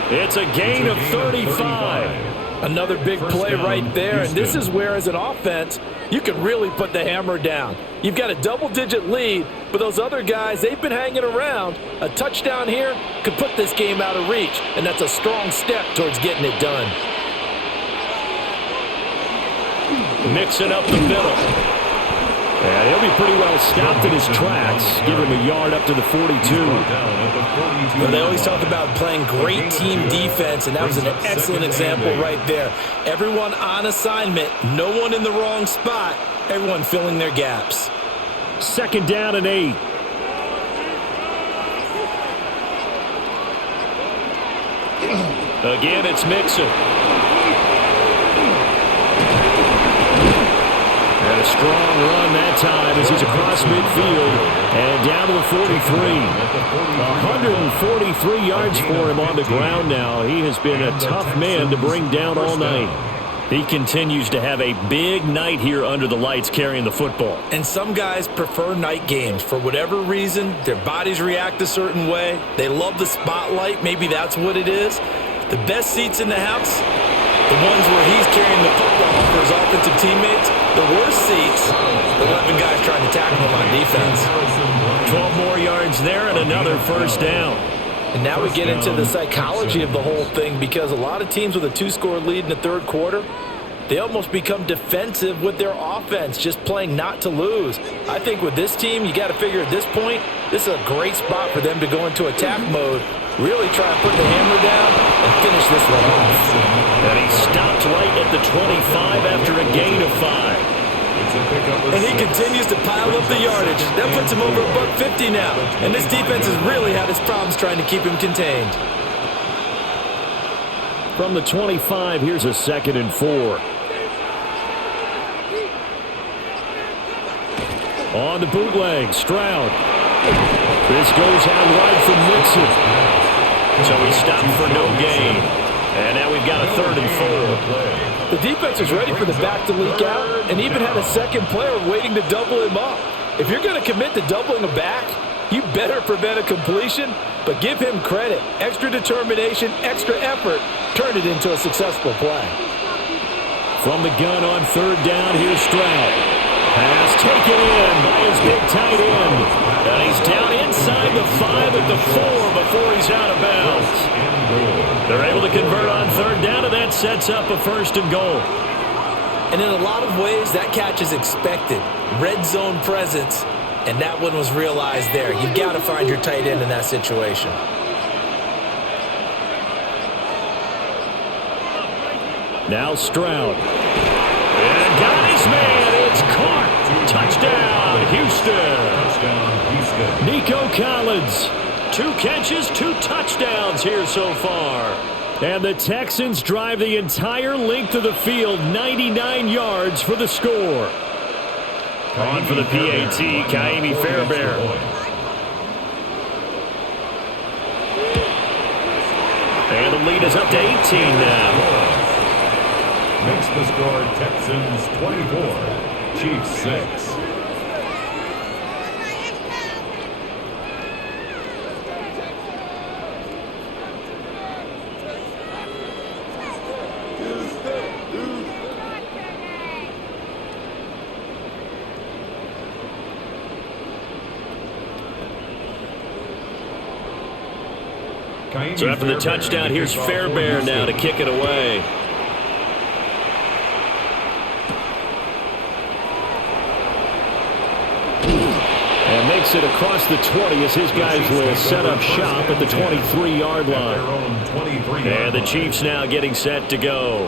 It's a gain of 35. Another big play right there, and this is where, as an offense, you can really put the hammer down. You've got a double-digit lead, but those other guys, they've been hanging around. A touchdown here could put this game out of reach, and that's a strong step towards getting it done. Mixing up the middle. And he'll be pretty well stopped in his tracks. Give him a yard up to the 42. Well, they always talk about playing great team defense, and that was an excellent example right there. Everyone on assignment, no one in the wrong spot, everyone filling their gaps. 2nd down and 8. Again, it's Mixon. And a strong run that time as he's across midfield and down to the 43. 143 yards for him on the ground now. He has been a tough man to bring down all night. He continues to have a big night here under the lights carrying the football. And some guys prefer night games. For whatever reason, their bodies react a certain way. They love the spotlight. Maybe that's what it is. The best seats in the house, the ones where he's carrying the football for his offensive teammates. The worst seats, the 11 guys trying to tackle him on defense. 12 more yards there and another first down. And now we get into the psychology of the whole thing, because a lot of teams with a 2-score lead in the third quarter, they almost become defensive with their offense, just playing not to lose. I think with this team, you got to figure at this point, this is a great spot for them to go into attack mode, really try and put the hammer down and finish this one off. And he stopped right at the 25 after a gain of 5. And he continues to pile up the yardage. That puts him over $150 now. And this defense has really had its problems trying to keep him contained. From the 25, here's a 2nd and 4. On the bootleg, Stroud. This goes out wide from Mixon. So he stopped for no gain. And now we've got a 3rd and 4. The defense is ready for the back to leak out, and even had a second player waiting to double him up. If you're going to commit to doubling a back, you better prevent a completion, but give him credit. Extra determination, extra effort, turn it into a successful play. From the gun on 3rd down, here's Stroud. Pass taken in by his big tight end. And he's down inside the 5 at the 4 before he's out of bounds. They're able to convert on 3rd down, and that sets up a 1st and goal. And in a lot of ways, that catch is expected. Red zone presence, and that one was realized there. You've got to find your tight end in that situation. Now Stroud. And got his man. It's caught. Touchdown, Houston. Nico Collins. 2 catches, 2 touchdowns here so far. And the Texans drive the entire length of the field, 99 yards for the score. On for the PAT, Kaimi Fairbairn. And the lead is up to 18 now. Makes the score Texans 24, Chiefs 6. So after the touchdown, here's Fairbairn now to kick it away. And makes it across the 20 as his guys will set up shop at the 23-yard line. And the Chiefs now getting set to go.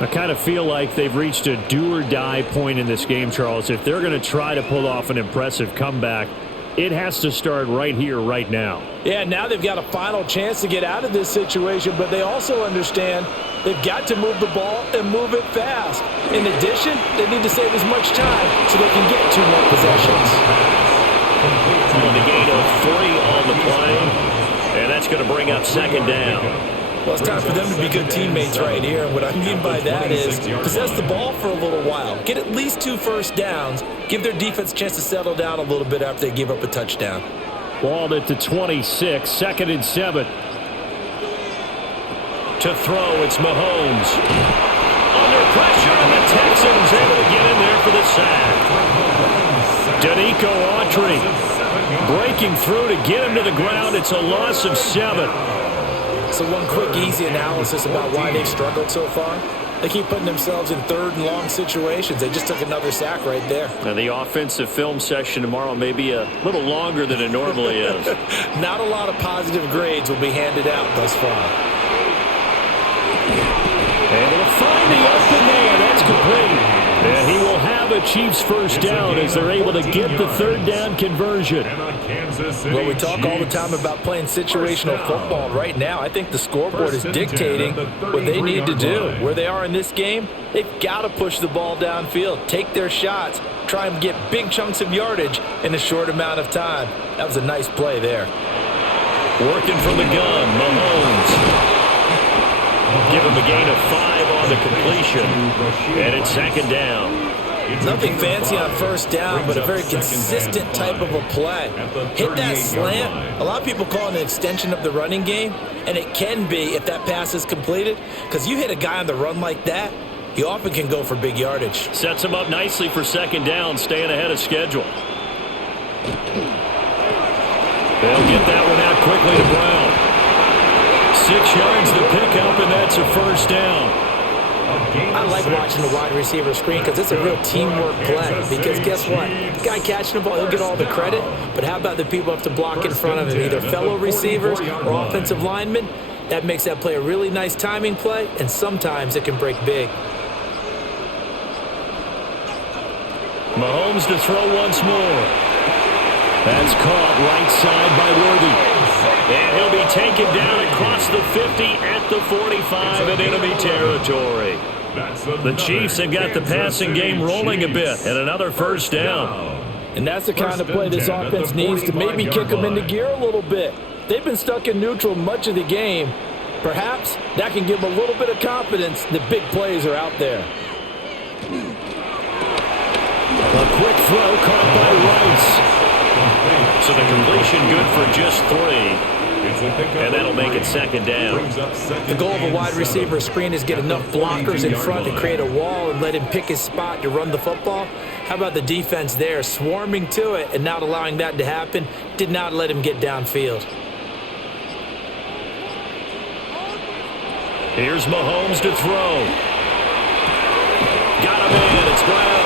I kind of feel like they've reached a do-or-die point in this game, Charles. If they're going to try to pull off an impressive comeback, it has to start right here, right now. Yeah, now they've got a final chance to get out of this situation, but they also understand they've got to move the ball and move it fast. In addition, they need to save as much time so they can get 2 more possessions. On the gain of 3 on the play, and that's going to bring up second down. Well, it's time for them to be good teammates right here, and what I mean by that is possess the ball for a little while, get at least 2 first downs, give their defense a chance to settle down a little bit after they give up a touchdown. Ball at the 26, 2nd and 7. To throw, it's Mahomes. Under pressure, and the Texans able to get in there for the sack. Danico Autry breaking through to get him to the ground. It's a loss of 7. So one quick, easy analysis about why they've struggled so far. They keep putting themselves in 3rd and long situations. They just took another sack right there. And the offensive film session tomorrow may be a little longer than it normally is. Not a lot of positive grades will be handed out thus far. Able to find the open man. That's complete. And he will have a Chiefs first down as they're able to get the 3rd down conversion. Well, we talk all the time about playing situational football. Right now, I think the scoreboard is dictating what they need to do. Where they are in this game, they've got to push the ball downfield, take their shots, try and get big chunks of yardage in a short amount of time. That was a nice play there. Working from the gun, Mahomes. Give him a gain of 5 on the completion. And it's 2nd down. Nothing fancy on first down, but a very consistent type of a play. Hit that slant. A lot of people call it an extension of the running game, and it can be if that pass is completed, because you hit a guy on the run like that, you often can go for big yardage. Sets him up nicely for 2nd down, staying ahead of schedule. They'll get that one out quickly to Brown. 6 yards to pick up, and that's a first down. I like watching the wide receiver screen because it's a real teamwork play. Because guess what? The guy catching the ball, he'll get all the credit. But how about the people who have to block in front of him, either fellow receivers or offensive linemen? That makes that play a really nice timing play, and sometimes it can break big. Mahomes to throw once more. That's caught right side by Worthy. And he'll be taken down across the 50 at the 45 in enemy territory. The Chiefs have got the passing game rolling a bit, and another first down. And that's the kind of play this offense needs to maybe kick them into gear a little bit. They've been stuck in neutral much of the game. Perhaps that can give them a little bit of confidence that big plays are out there. A quick throw caught by Rice. So the completion good for just 3. And that'll make it 2nd down. The goal of a wide receiver screen is get enough blockers in front to create a wall and let him pick his spot to run the football. How about the defense there, swarming to it and not allowing that to happen? Did not let him get downfield. Here's Mahomes to throw. Got him in. It's Brown.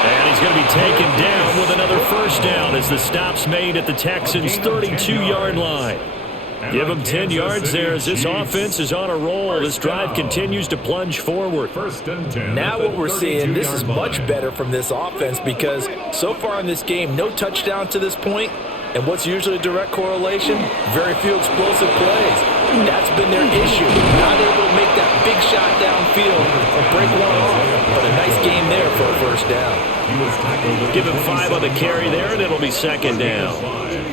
And he's going to be taken down with another first down as the stop's made at the Texans' 32-yard line. Give him 10 yards there as this offense is on a roll. This drive continues to plunge forward. Now what we're seeing, this is much better from this offense because so far in this game, no touchdown to this point. And what's usually a direct correlation? Very few explosive plays. That's been their issue. Not able to make that big shot downfield or break one off. But a nice game there for a first first down. Give him 5 on the carry there, and it'll be second down.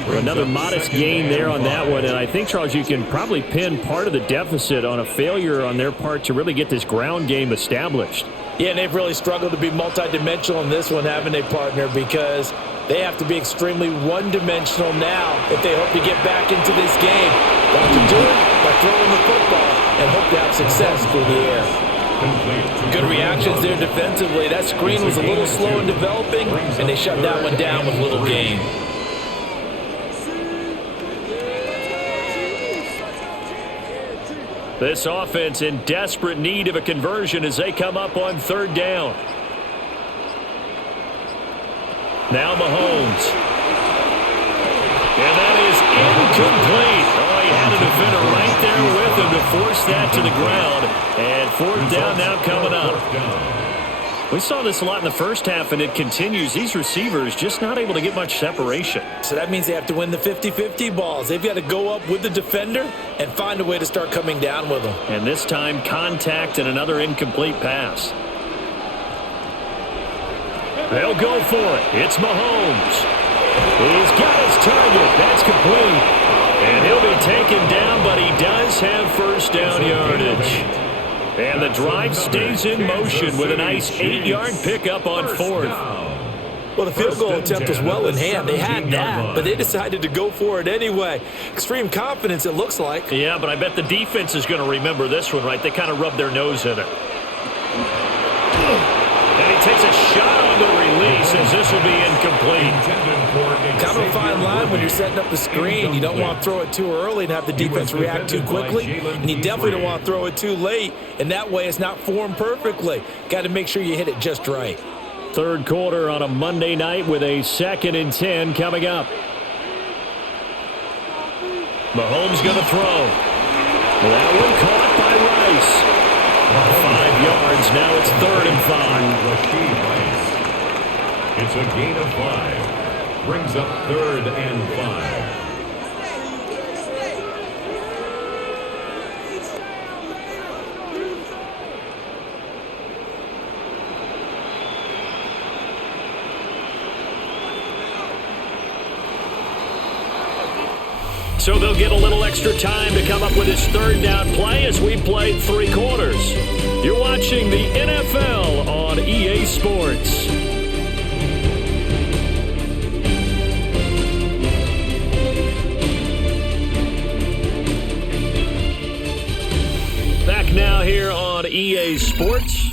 Another modest gain there on that one, and I think, Charles, you can probably pin part of the deficit on a failure on their part to really get this ground game established. Yeah, and they've really struggled to be multidimensional in this one, haven't they, partner, because they have to be extremely one-dimensional now if they hope to get back into this game. They have to do it by throwing the football and hope to have success through the air. Good reactions there defensively. That screen was a little slow in developing, and they shut that one down with little gain. This offense in desperate need of a conversion as they come up on third down. Now Mahomes. And that is incomplete. Oh, he had a defender right there with him to force that to the ground. And fourth down now coming up. We saw this a lot in the first half, and it continues. These receivers just not able to get much separation. So that means they have to win the 50-50 balls. They've got to go up with the defender and find a way to start coming down with them. And this time, contact and another incomplete pass. They'll go for it. It's Mahomes. He's got his target. That's complete. And he'll be taken down, but he does have first down yardage. And the drive stays in motion with a nice 8-yard pickup on fourth. Well, the field goal attempt was well in hand. They had that, but they decided to go for it anyway. Extreme confidence, it looks like. Yeah, but I bet the defense is going to remember this one, right? They kind of rubbed their nose in it. And he takes a shot on the release as this will be incomplete. Kind of a fine line when you're setting up the screen. You don't want to throw it too early and have the defense react too quickly. And you definitely don't want to throw it too late. And that way it's not formed perfectly. Got to make sure you hit it just right. Third quarter on a Monday night with a 2nd and 10 coming up. Mahomes going to throw. That one caught by Rice. 5 yards. Now it's 3rd and 5. It's a gain of 5. Brings up 3rd and 5. So they'll get a little extra time to come up with his 3rd down play as we played 3 quarters. You're watching the NFL on EA Sports. Back now here on EA Sports.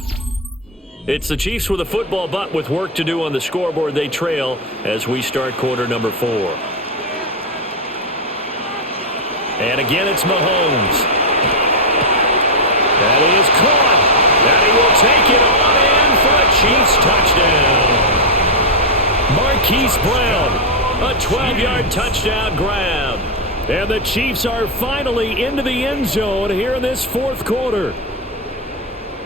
It's the Chiefs with a football, but with work to do on the scoreboard. They trail as we start quarter number 4. And again, it's Mahomes. That is caught. And he will take it on in for a Chiefs touchdown. Marquise Brown, a 12-yard touchdown grab. And the Chiefs are finally into the end zone here in this 4th quarter.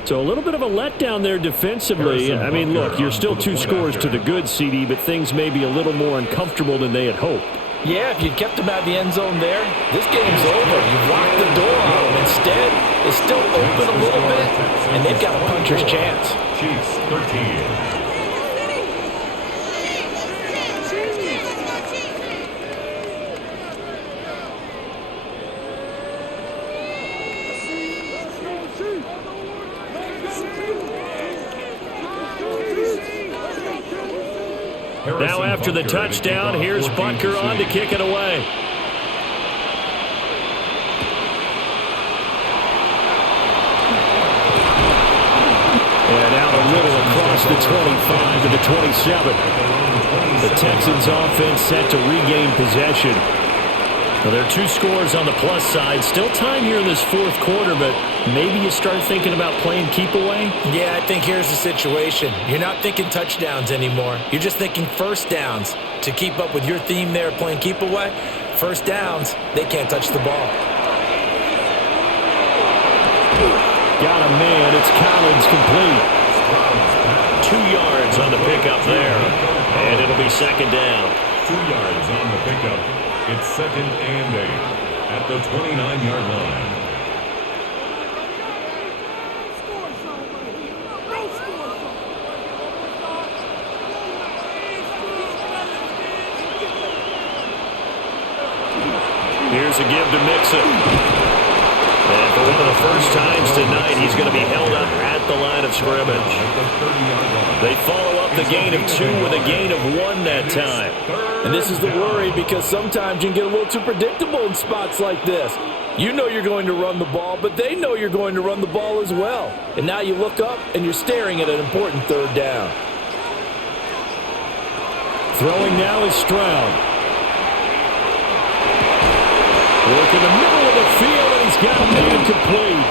So a little bit of a letdown there defensively. I mean, look, you're still 2 scores to the good, CD, but things may be a little more uncomfortable than they had hoped. Yeah, if you'd kept them out of the end zone there, this game's over. You've locked the door on them. Instead, it's still open a little bit, and they've got a puncher's chance. Chiefs 13. Now after the touchdown, here's Butker on to kick it away. And out a little across the 25 to the 27. The Texans offense set to regain possession. Well, there are 2 scores on the plus side. Still time here in this 4th quarter, but maybe you start thinking about playing keep away? Yeah, I think here's the situation. You're not thinking touchdowns anymore. You're just thinking first downs. To keep up with your theme there, playing keep away, first downs, they can't touch the ball. Got a man. It's Collins complete. 2 yards on the pickup there. And it'll be second down. 2 yards on the pickup. It's 2nd and 8 at the 29-yard line. Here's a give to Mixon. And for one of the first times tonight, he's going to be held up at the line of scrimmage. They follow up the gain of 2 with a gain of 1 that time. And this is the worry, because sometimes you can get a little too predictable in spots like this. You know you're going to run the ball, but they know you're going to run the ball as well. And now you look up, and you're staring at an important third down. Throwing now is Stroud. Work in the middle of the field, and he's got a man complete.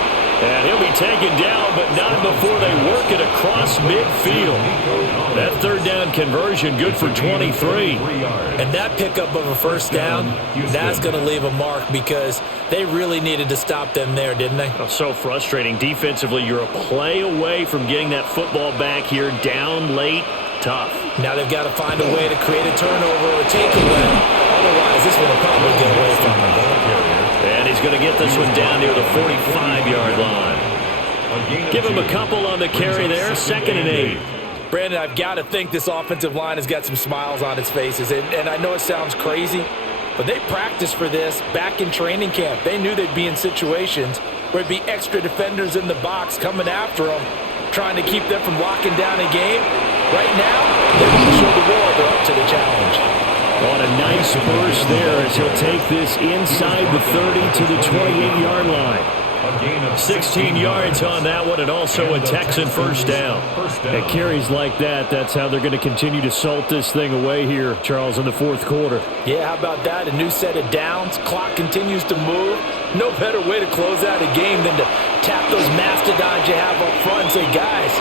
And he'll be taken down, but not before they work it across midfield. That third down conversion good for 23. And that pickup of a first down, that's going to leave a mark, because they really needed to stop them there, didn't they? Oh, so frustrating. Defensively, you're a play away from getting that football back here, down late. Tough. Now they've got to find a way to create a turnover or a takeaway. Otherwise, this one will probably get away from them. And he's going to get this one down near the 45-yard line. Give him a couple on the carry there. 2nd and 8. Brandon, I've got to think this offensive line has got some smiles on its faces. And I know it sounds crazy, but they practiced for this back in training camp. They knew they'd be in situations where it'd be extra defenders in the box coming after them, trying to keep them from locking down a game. Right now, they want to show the world they're up to the challenge. On a nice burst there as he'll take this inside the 30 to the 28-yard line. 16 yards on that one, and also a Texan first down. At carries like that, that's how they're going to continue to salt this thing away here, Charles, in the fourth quarter. Yeah, how about that? A new set of downs. Clock continues to move. No better way to close out a game than to tap those mastodons you have up front and say, guys,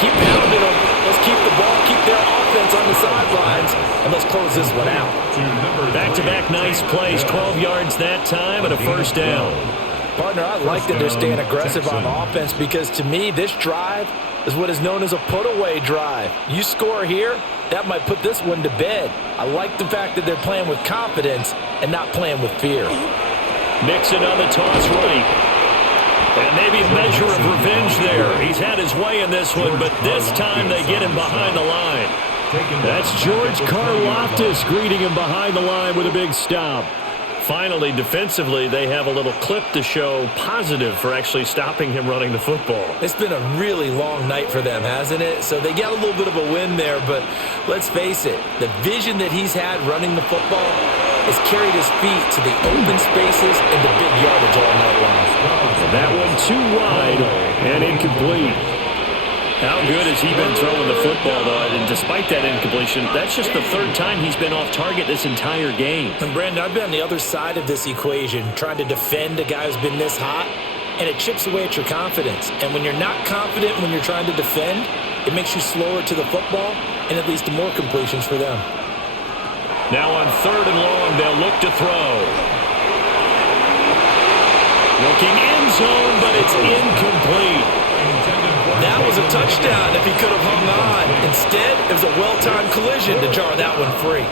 keep pounding them. Let's keep the ball, keep their offense on the sidelines, and let's close this one out. Back-to-back nice plays, 12 yards that time, and a first down. Partner, I like that they're staying aggressive on offense, because to me, this drive is what is known as a put-away drive. You score here, that might put this one to bed. I like the fact that they're playing with confidence and not playing with fear. Mixon on the toss right. And maybe a measure of revenge there. He's had his way in this one, but this time they get him behind the line. That's George Karlaftis greeting him behind the line with a big stop. Finally, defensively, they have a little clip to show positive for actually stopping him running the football. It's been a really long night for them, hasn't it? So they got a little bit of a win there, but let's face it, the vision that he's had running the football has carried his feet to the open spaces and the big yardage all night long. And that one too wide and incomplete. How good has he been throwing the football, though? And despite that incompletion, that's just the third time he's been off target this entire game. And Brandon, I've been on the other side of this equation, trying to defend a guy who's been this hot, and it chips away at your confidence. And when you're not confident when you're trying to defend, it makes you slower to the football, and it leads to more completions for them. Now on 3rd and long, they'll look to throw. Looking end zone, but it's incomplete. That was a touchdown if he could have hung on. Instead, it was a well-timed collision to jar that one free.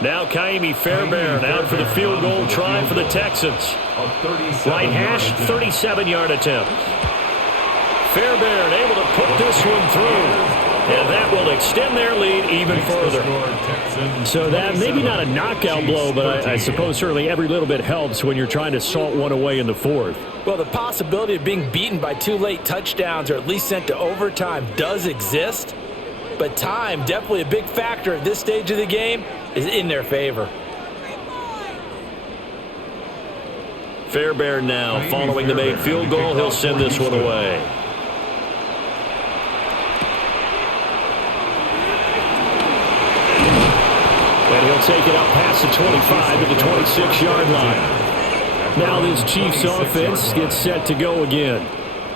Now Kaimi Fairbairn out for the field goal try for the Texans. Right hash, 37-yard attempt. Fairbairn able to put this one through. And that will extend their lead even further. So that maybe not a knockout blow, but I suppose certainly every little bit helps when you're trying to salt one away in the fourth. Well, the possibility of being beaten by 2 late touchdowns or at least sent to overtime does exist. But time, definitely a big factor at this stage of the game, is in their favor. Fairbairn now following the made field goal. He'll send this one away. And he'll take it up past the 25 to the 26-yard line. Now this Chiefs offense gets set to go again.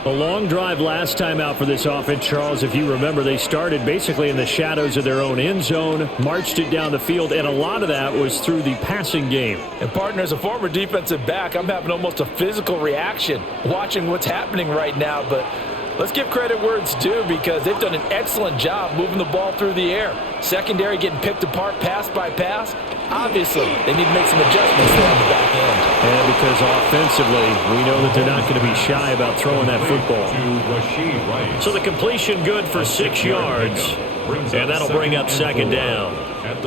A long drive last time out for this offense, Charles. If you remember, they started basically in the shadows of their own end zone, marched it down the field, and a lot of that was through the passing game. And, partner, as a former defensive back, I'm having almost a physical reaction watching what's happening right now. But let's give credit where it's due, because they've done an excellent job moving the ball through the air. Secondary getting picked apart pass by pass. Obviously, they need to make some adjustments there on the back end. And because offensively, we know that they're not going to be shy about throwing that football. So the completion good for 6 yards. And that'll bring up second down.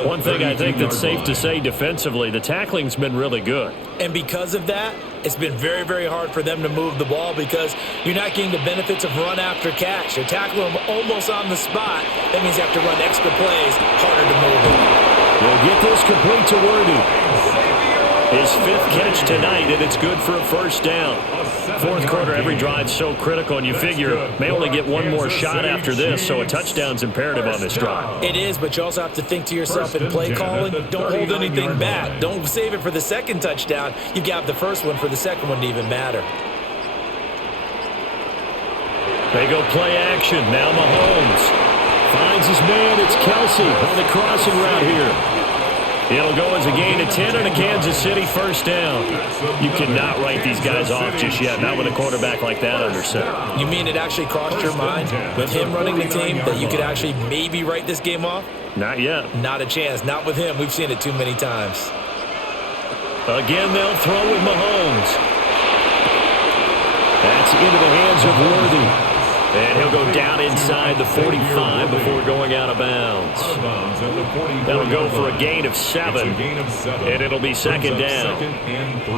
One thing I think that's safe to say defensively, the tackling's been really good. And because of that, it's been very, very hard for them to move the ball because you're not getting the benefits of run after catch. You're tackling them almost on the spot. That means you have to run extra plays, harder to move it. We'll get this complete to Worthy. His 5th catch tonight, and it's good for a first down. Fourth quarter, every drive's so critical, and you figure may only get one more shot after this, so a touchdown's imperative on this drive. It is, but you also have to think to yourself in play calling, don't hold anything back. Don't save it for the second touchdown. You got the first one for the second one to even matter. They go play action. Now Mahomes finds his man. It's Kelsey on the crossing route here. It'll go as a gain of 10 and a Kansas City first down. You cannot write these guys off just yet, not with a quarterback like that under center. You mean it actually crossed your mind with him running the team that you could actually maybe write this game off? Not yet. Not a chance. Not with him. We've seen it too many times. Again, they'll throw with Mahomes. That's into the hands of Worthy. And he'll go down inside the 45 before going out of bounds. That'll go for a gain of 7. And it'll be second down. Second and 3.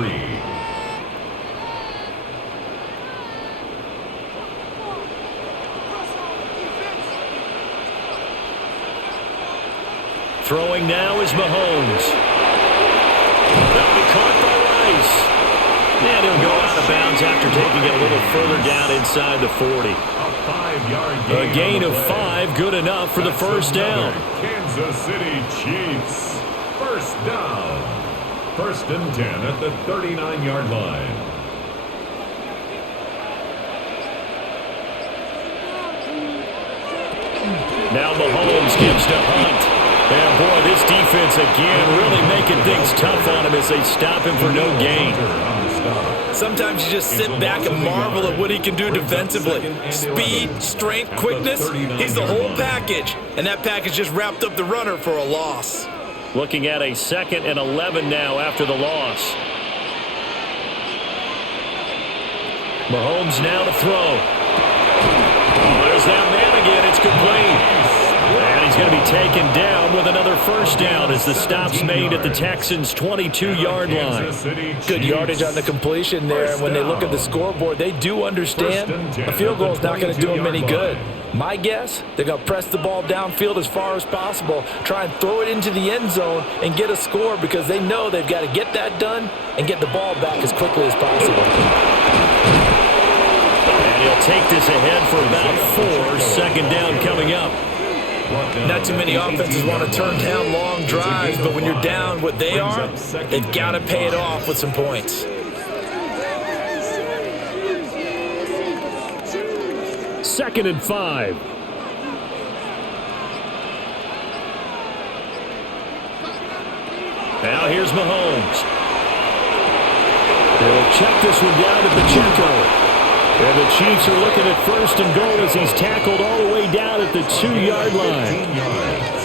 Throwing now is Mahomes. That'll be caught by Rice. And he'll go out of bounds after taking it a little further down inside the 40. A gain of 5, good enough for the first down. Kansas City Chiefs. First down. First and 10 at the 39-yard line. Now Mahomes gives to Hunt. And boy, this defense again really making things tough on him as they stop him for no gain. Sometimes you just sit back and marvel at what he can do defensively. Speed, strength, quickness, he's the whole package. And that package just wrapped up the runner for a loss. Looking at a 2nd and 11 now after the loss. Mahomes now to throw. Oh, there's that man again. It's complete. And he's going to be taken down with another first down as the stop's made at the Texans' 22-yard line. Good yardage on the completion there. And when they look at the scoreboard, they do understand a field goal is not going to do them any good. My guess, they're going to press the ball downfield as far as possible, try and throw it into the end zone and get a score because they know they've got to get that done and get the ball back as quickly as possible. And he'll take this ahead for about 4. Second down coming up. Not too many offenses want to turn down long drives, but when you're down what they are, they've got to pay it off with some points. Second and 5. Now here's Mahomes. They'll check this one down to Pacheco. And the Chiefs are looking at first and goal as he's tackled all the way down at the 2-yard line.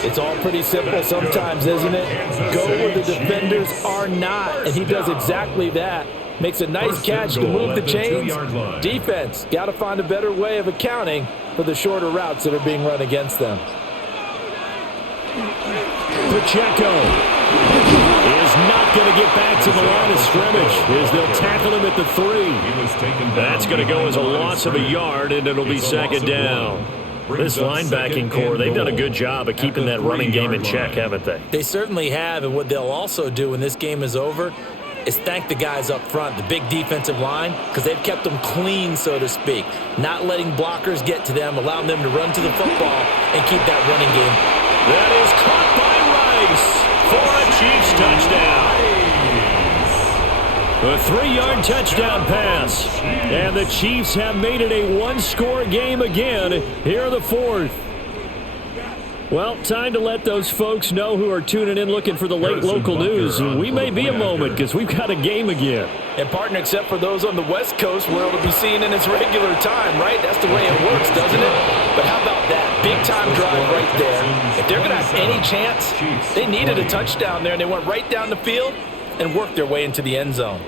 It's all pretty simple sometimes, isn't it? Go where the defenders are not, and he does exactly that. Makes a nice catch to move the chains. Defense, got to find a better way of accounting for the shorter routes that are being run against them. Pacheco is not going to get back to the line of scrimmage as they'll tackle him at the 3. That's going to go as a loss of a yard, and it'll be second down. This linebacking core, they've done a good job of keeping that running game in check, haven't they? They certainly have, and what they'll also do when this game is over is thank the guys up front, the big defensive line, because they've kept them clean, so to speak. Not letting blockers get to them, allowing them to run to the football and keep that running game. That is caught by Rice for a Chiefs touchdown. A 3-yard touchdown pass. And the Chiefs have made it a one-score game again here in the 4th. Well, time to let those folks know who are tuning in looking for the late local news. We may be a moment because we've got a game again. And, partner, except for those on the West Coast where it'll be seen in its regular time, right? That's the way it works, doesn't it? But how about that big-time drive right there? If they're going to have any chance, they needed a touchdown there, and they went right down the field and worked their way into the end zone.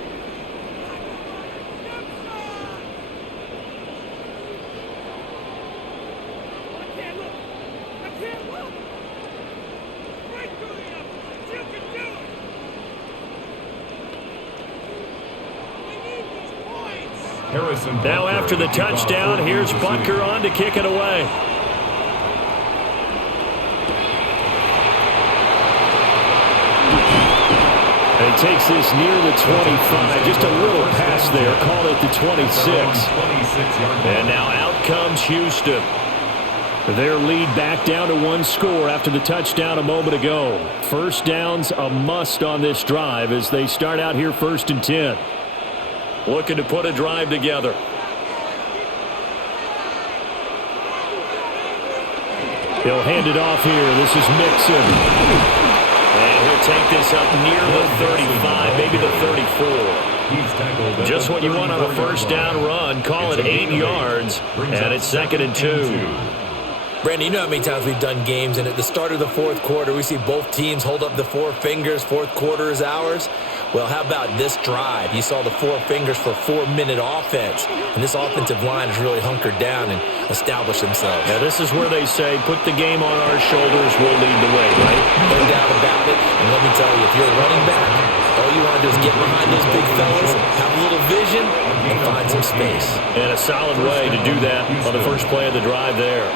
Now after the touchdown, here's Butker on to kick it away. And he takes this near the 25. Just a little pass there. Call it the 26. And now out comes Houston. Their lead back down to one score after the touchdown a moment ago. First down's a must on this drive as they start out here 1st and 10. Looking to put a drive together. He'll hand it off here. This is Mixon. And he'll take this up near the 35, maybe the 34. Just what you want on a first down run. Call it 8 yards, and it's 2nd and 2. Brandon, you know how many times we've done games, and at the start of the fourth quarter, we see both teams hold up the 4 fingers, fourth quarter is ours. Well, how about this drive? You saw the 4 fingers for 4-minute offense, and this offensive line has really hunkered down and established themselves. Now, this is where they say, put the game on our shoulders, we'll lead the way, right? No doubt about it, and let me tell you, if you're a running back, all you want to do is get behind those big fellas, have a little vision, and find some space. And a solid way to do that on the first play of the drive there.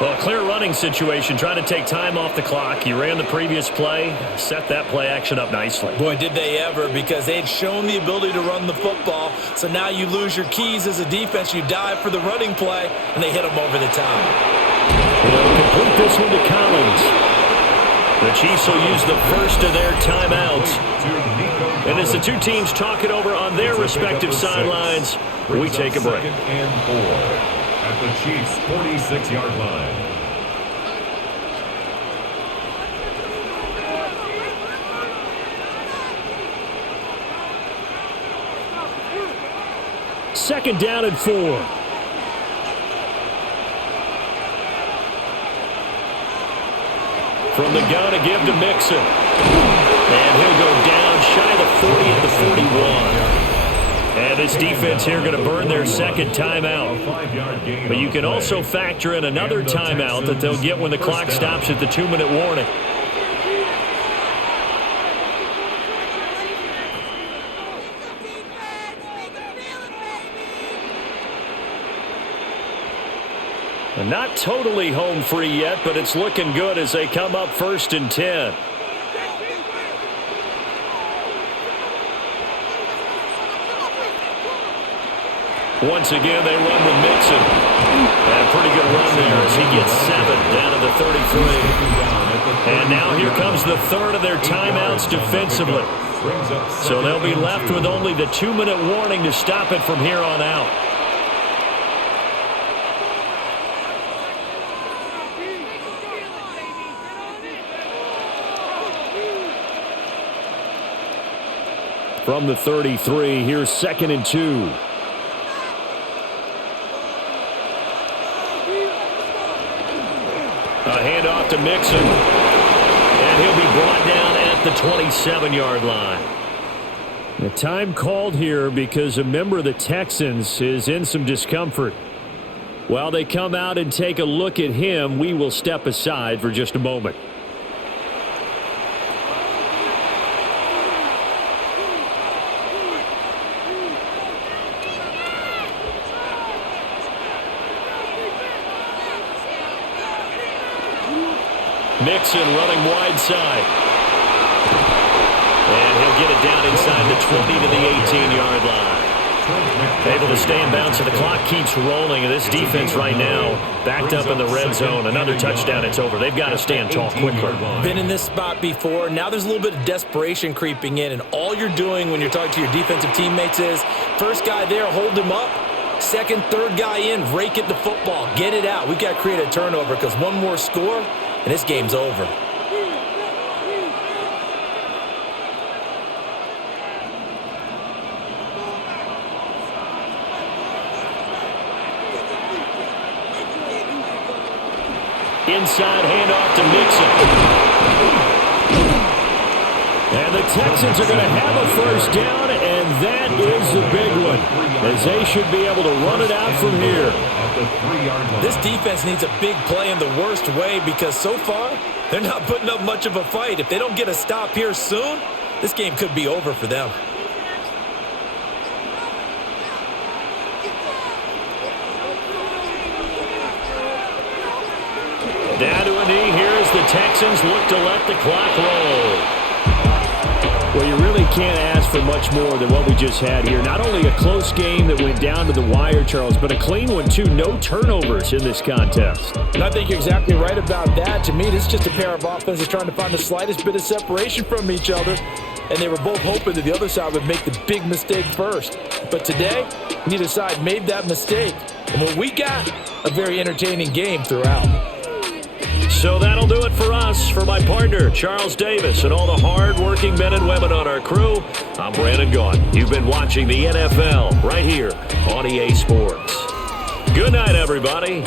Well, a clear running situation, trying to take time off the clock. You ran the previous play, set that play action up nicely. Boy, did they ever, because they'd shown the ability to run the football. So now you lose your keys as a defense. You dive for the running play, and they hit them over the top. They'll complete this one to Collins. The Chiefs will use the first of their timeouts. And as the two teams talk it over on their respective sidelines, we take a break. 2nd and 4. At the Chiefs' 46-yard line. Second down and 4. From the gun to give to Mixon. And he'll go down shy of the 40 at the 41. And this defense here going to burn their second timeout. But you can also factor in another timeout that they'll get when the clock stops at the 2-minute warning. And not totally home free yet, but it's looking good as they come up 1st and 10. Once again, they run with Mixon. And a pretty good run there as he gets 7 down to the 33. And now here comes the third of their timeouts defensively. So they'll be left with only the 2-minute warning to stop it from here on out. From the 33, here's 2nd and 2. A handoff to Mixon. And he'll be brought down at the 27-yard line. The time called here because a member of the Texans is in some discomfort. While they come out and take a look at him, we will step aside for just a moment. Mixon running wide side. And he'll get it down inside the 20 to the 18-yard line. Able to stay in bounds, so the clock keeps rolling. And this defense right now backed up in the red zone. Another touchdown, it's over. They've got to stand tall quickly. Been in this spot before. Now there's a little bit of desperation creeping in. And all you're doing when you're talking to your defensive teammates is, first guy there, hold him up. Second, third guy in, rake at the football. Get it out. We've got to create a turnover because one more score, and this game's over. Inside handoff to Mixon. And the Texans are going to have a first down, and that is the big one, as they should be able to run it out from here. This defense needs a big play in the worst way because so far they're not putting up much of a fight. If they don't get a stop here soon, this game could be over for them. Down to a knee here as the Texans look to let the clock roll. Well, you really can't ask for much more than what we just had here. Not only a close game that went down to the wire, Charles, but a clean one, too. No turnovers in this contest. And I think you're exactly right about that. To me, this is just a pair of offenses trying to find the slightest bit of separation from each other. And they were both hoping that the other side would make the big mistake first. But today, neither side made that mistake. And what we got, a very entertaining game throughout. So that'll do it for us. For my partner, Charles Davis, and all the hard-working men and women on our crew, I'm Brandon Gaughan. You've been watching the NFL right here on EA Sports. Good night, everybody.